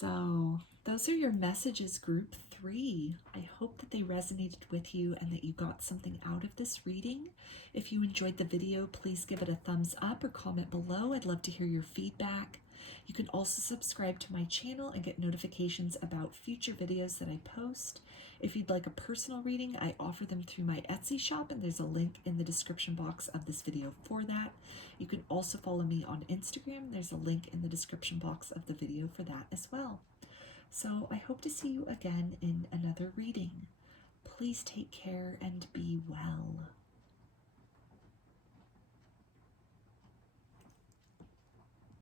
So those are your messages, group 3. I hope that they resonated with you and that you got something out of this reading. If you enjoyed the video, please give it a thumbs up or comment below. I'd love to hear your feedback. You can also subscribe to my channel and get notifications about future videos that I post. If you'd like a personal reading, I offer them through my Etsy shop, and there's a link in the description box of this video for that. You can also follow me on Instagram. There's a link in the description box of the video for that as well. So I hope to see you again in another reading. Please take care and be well.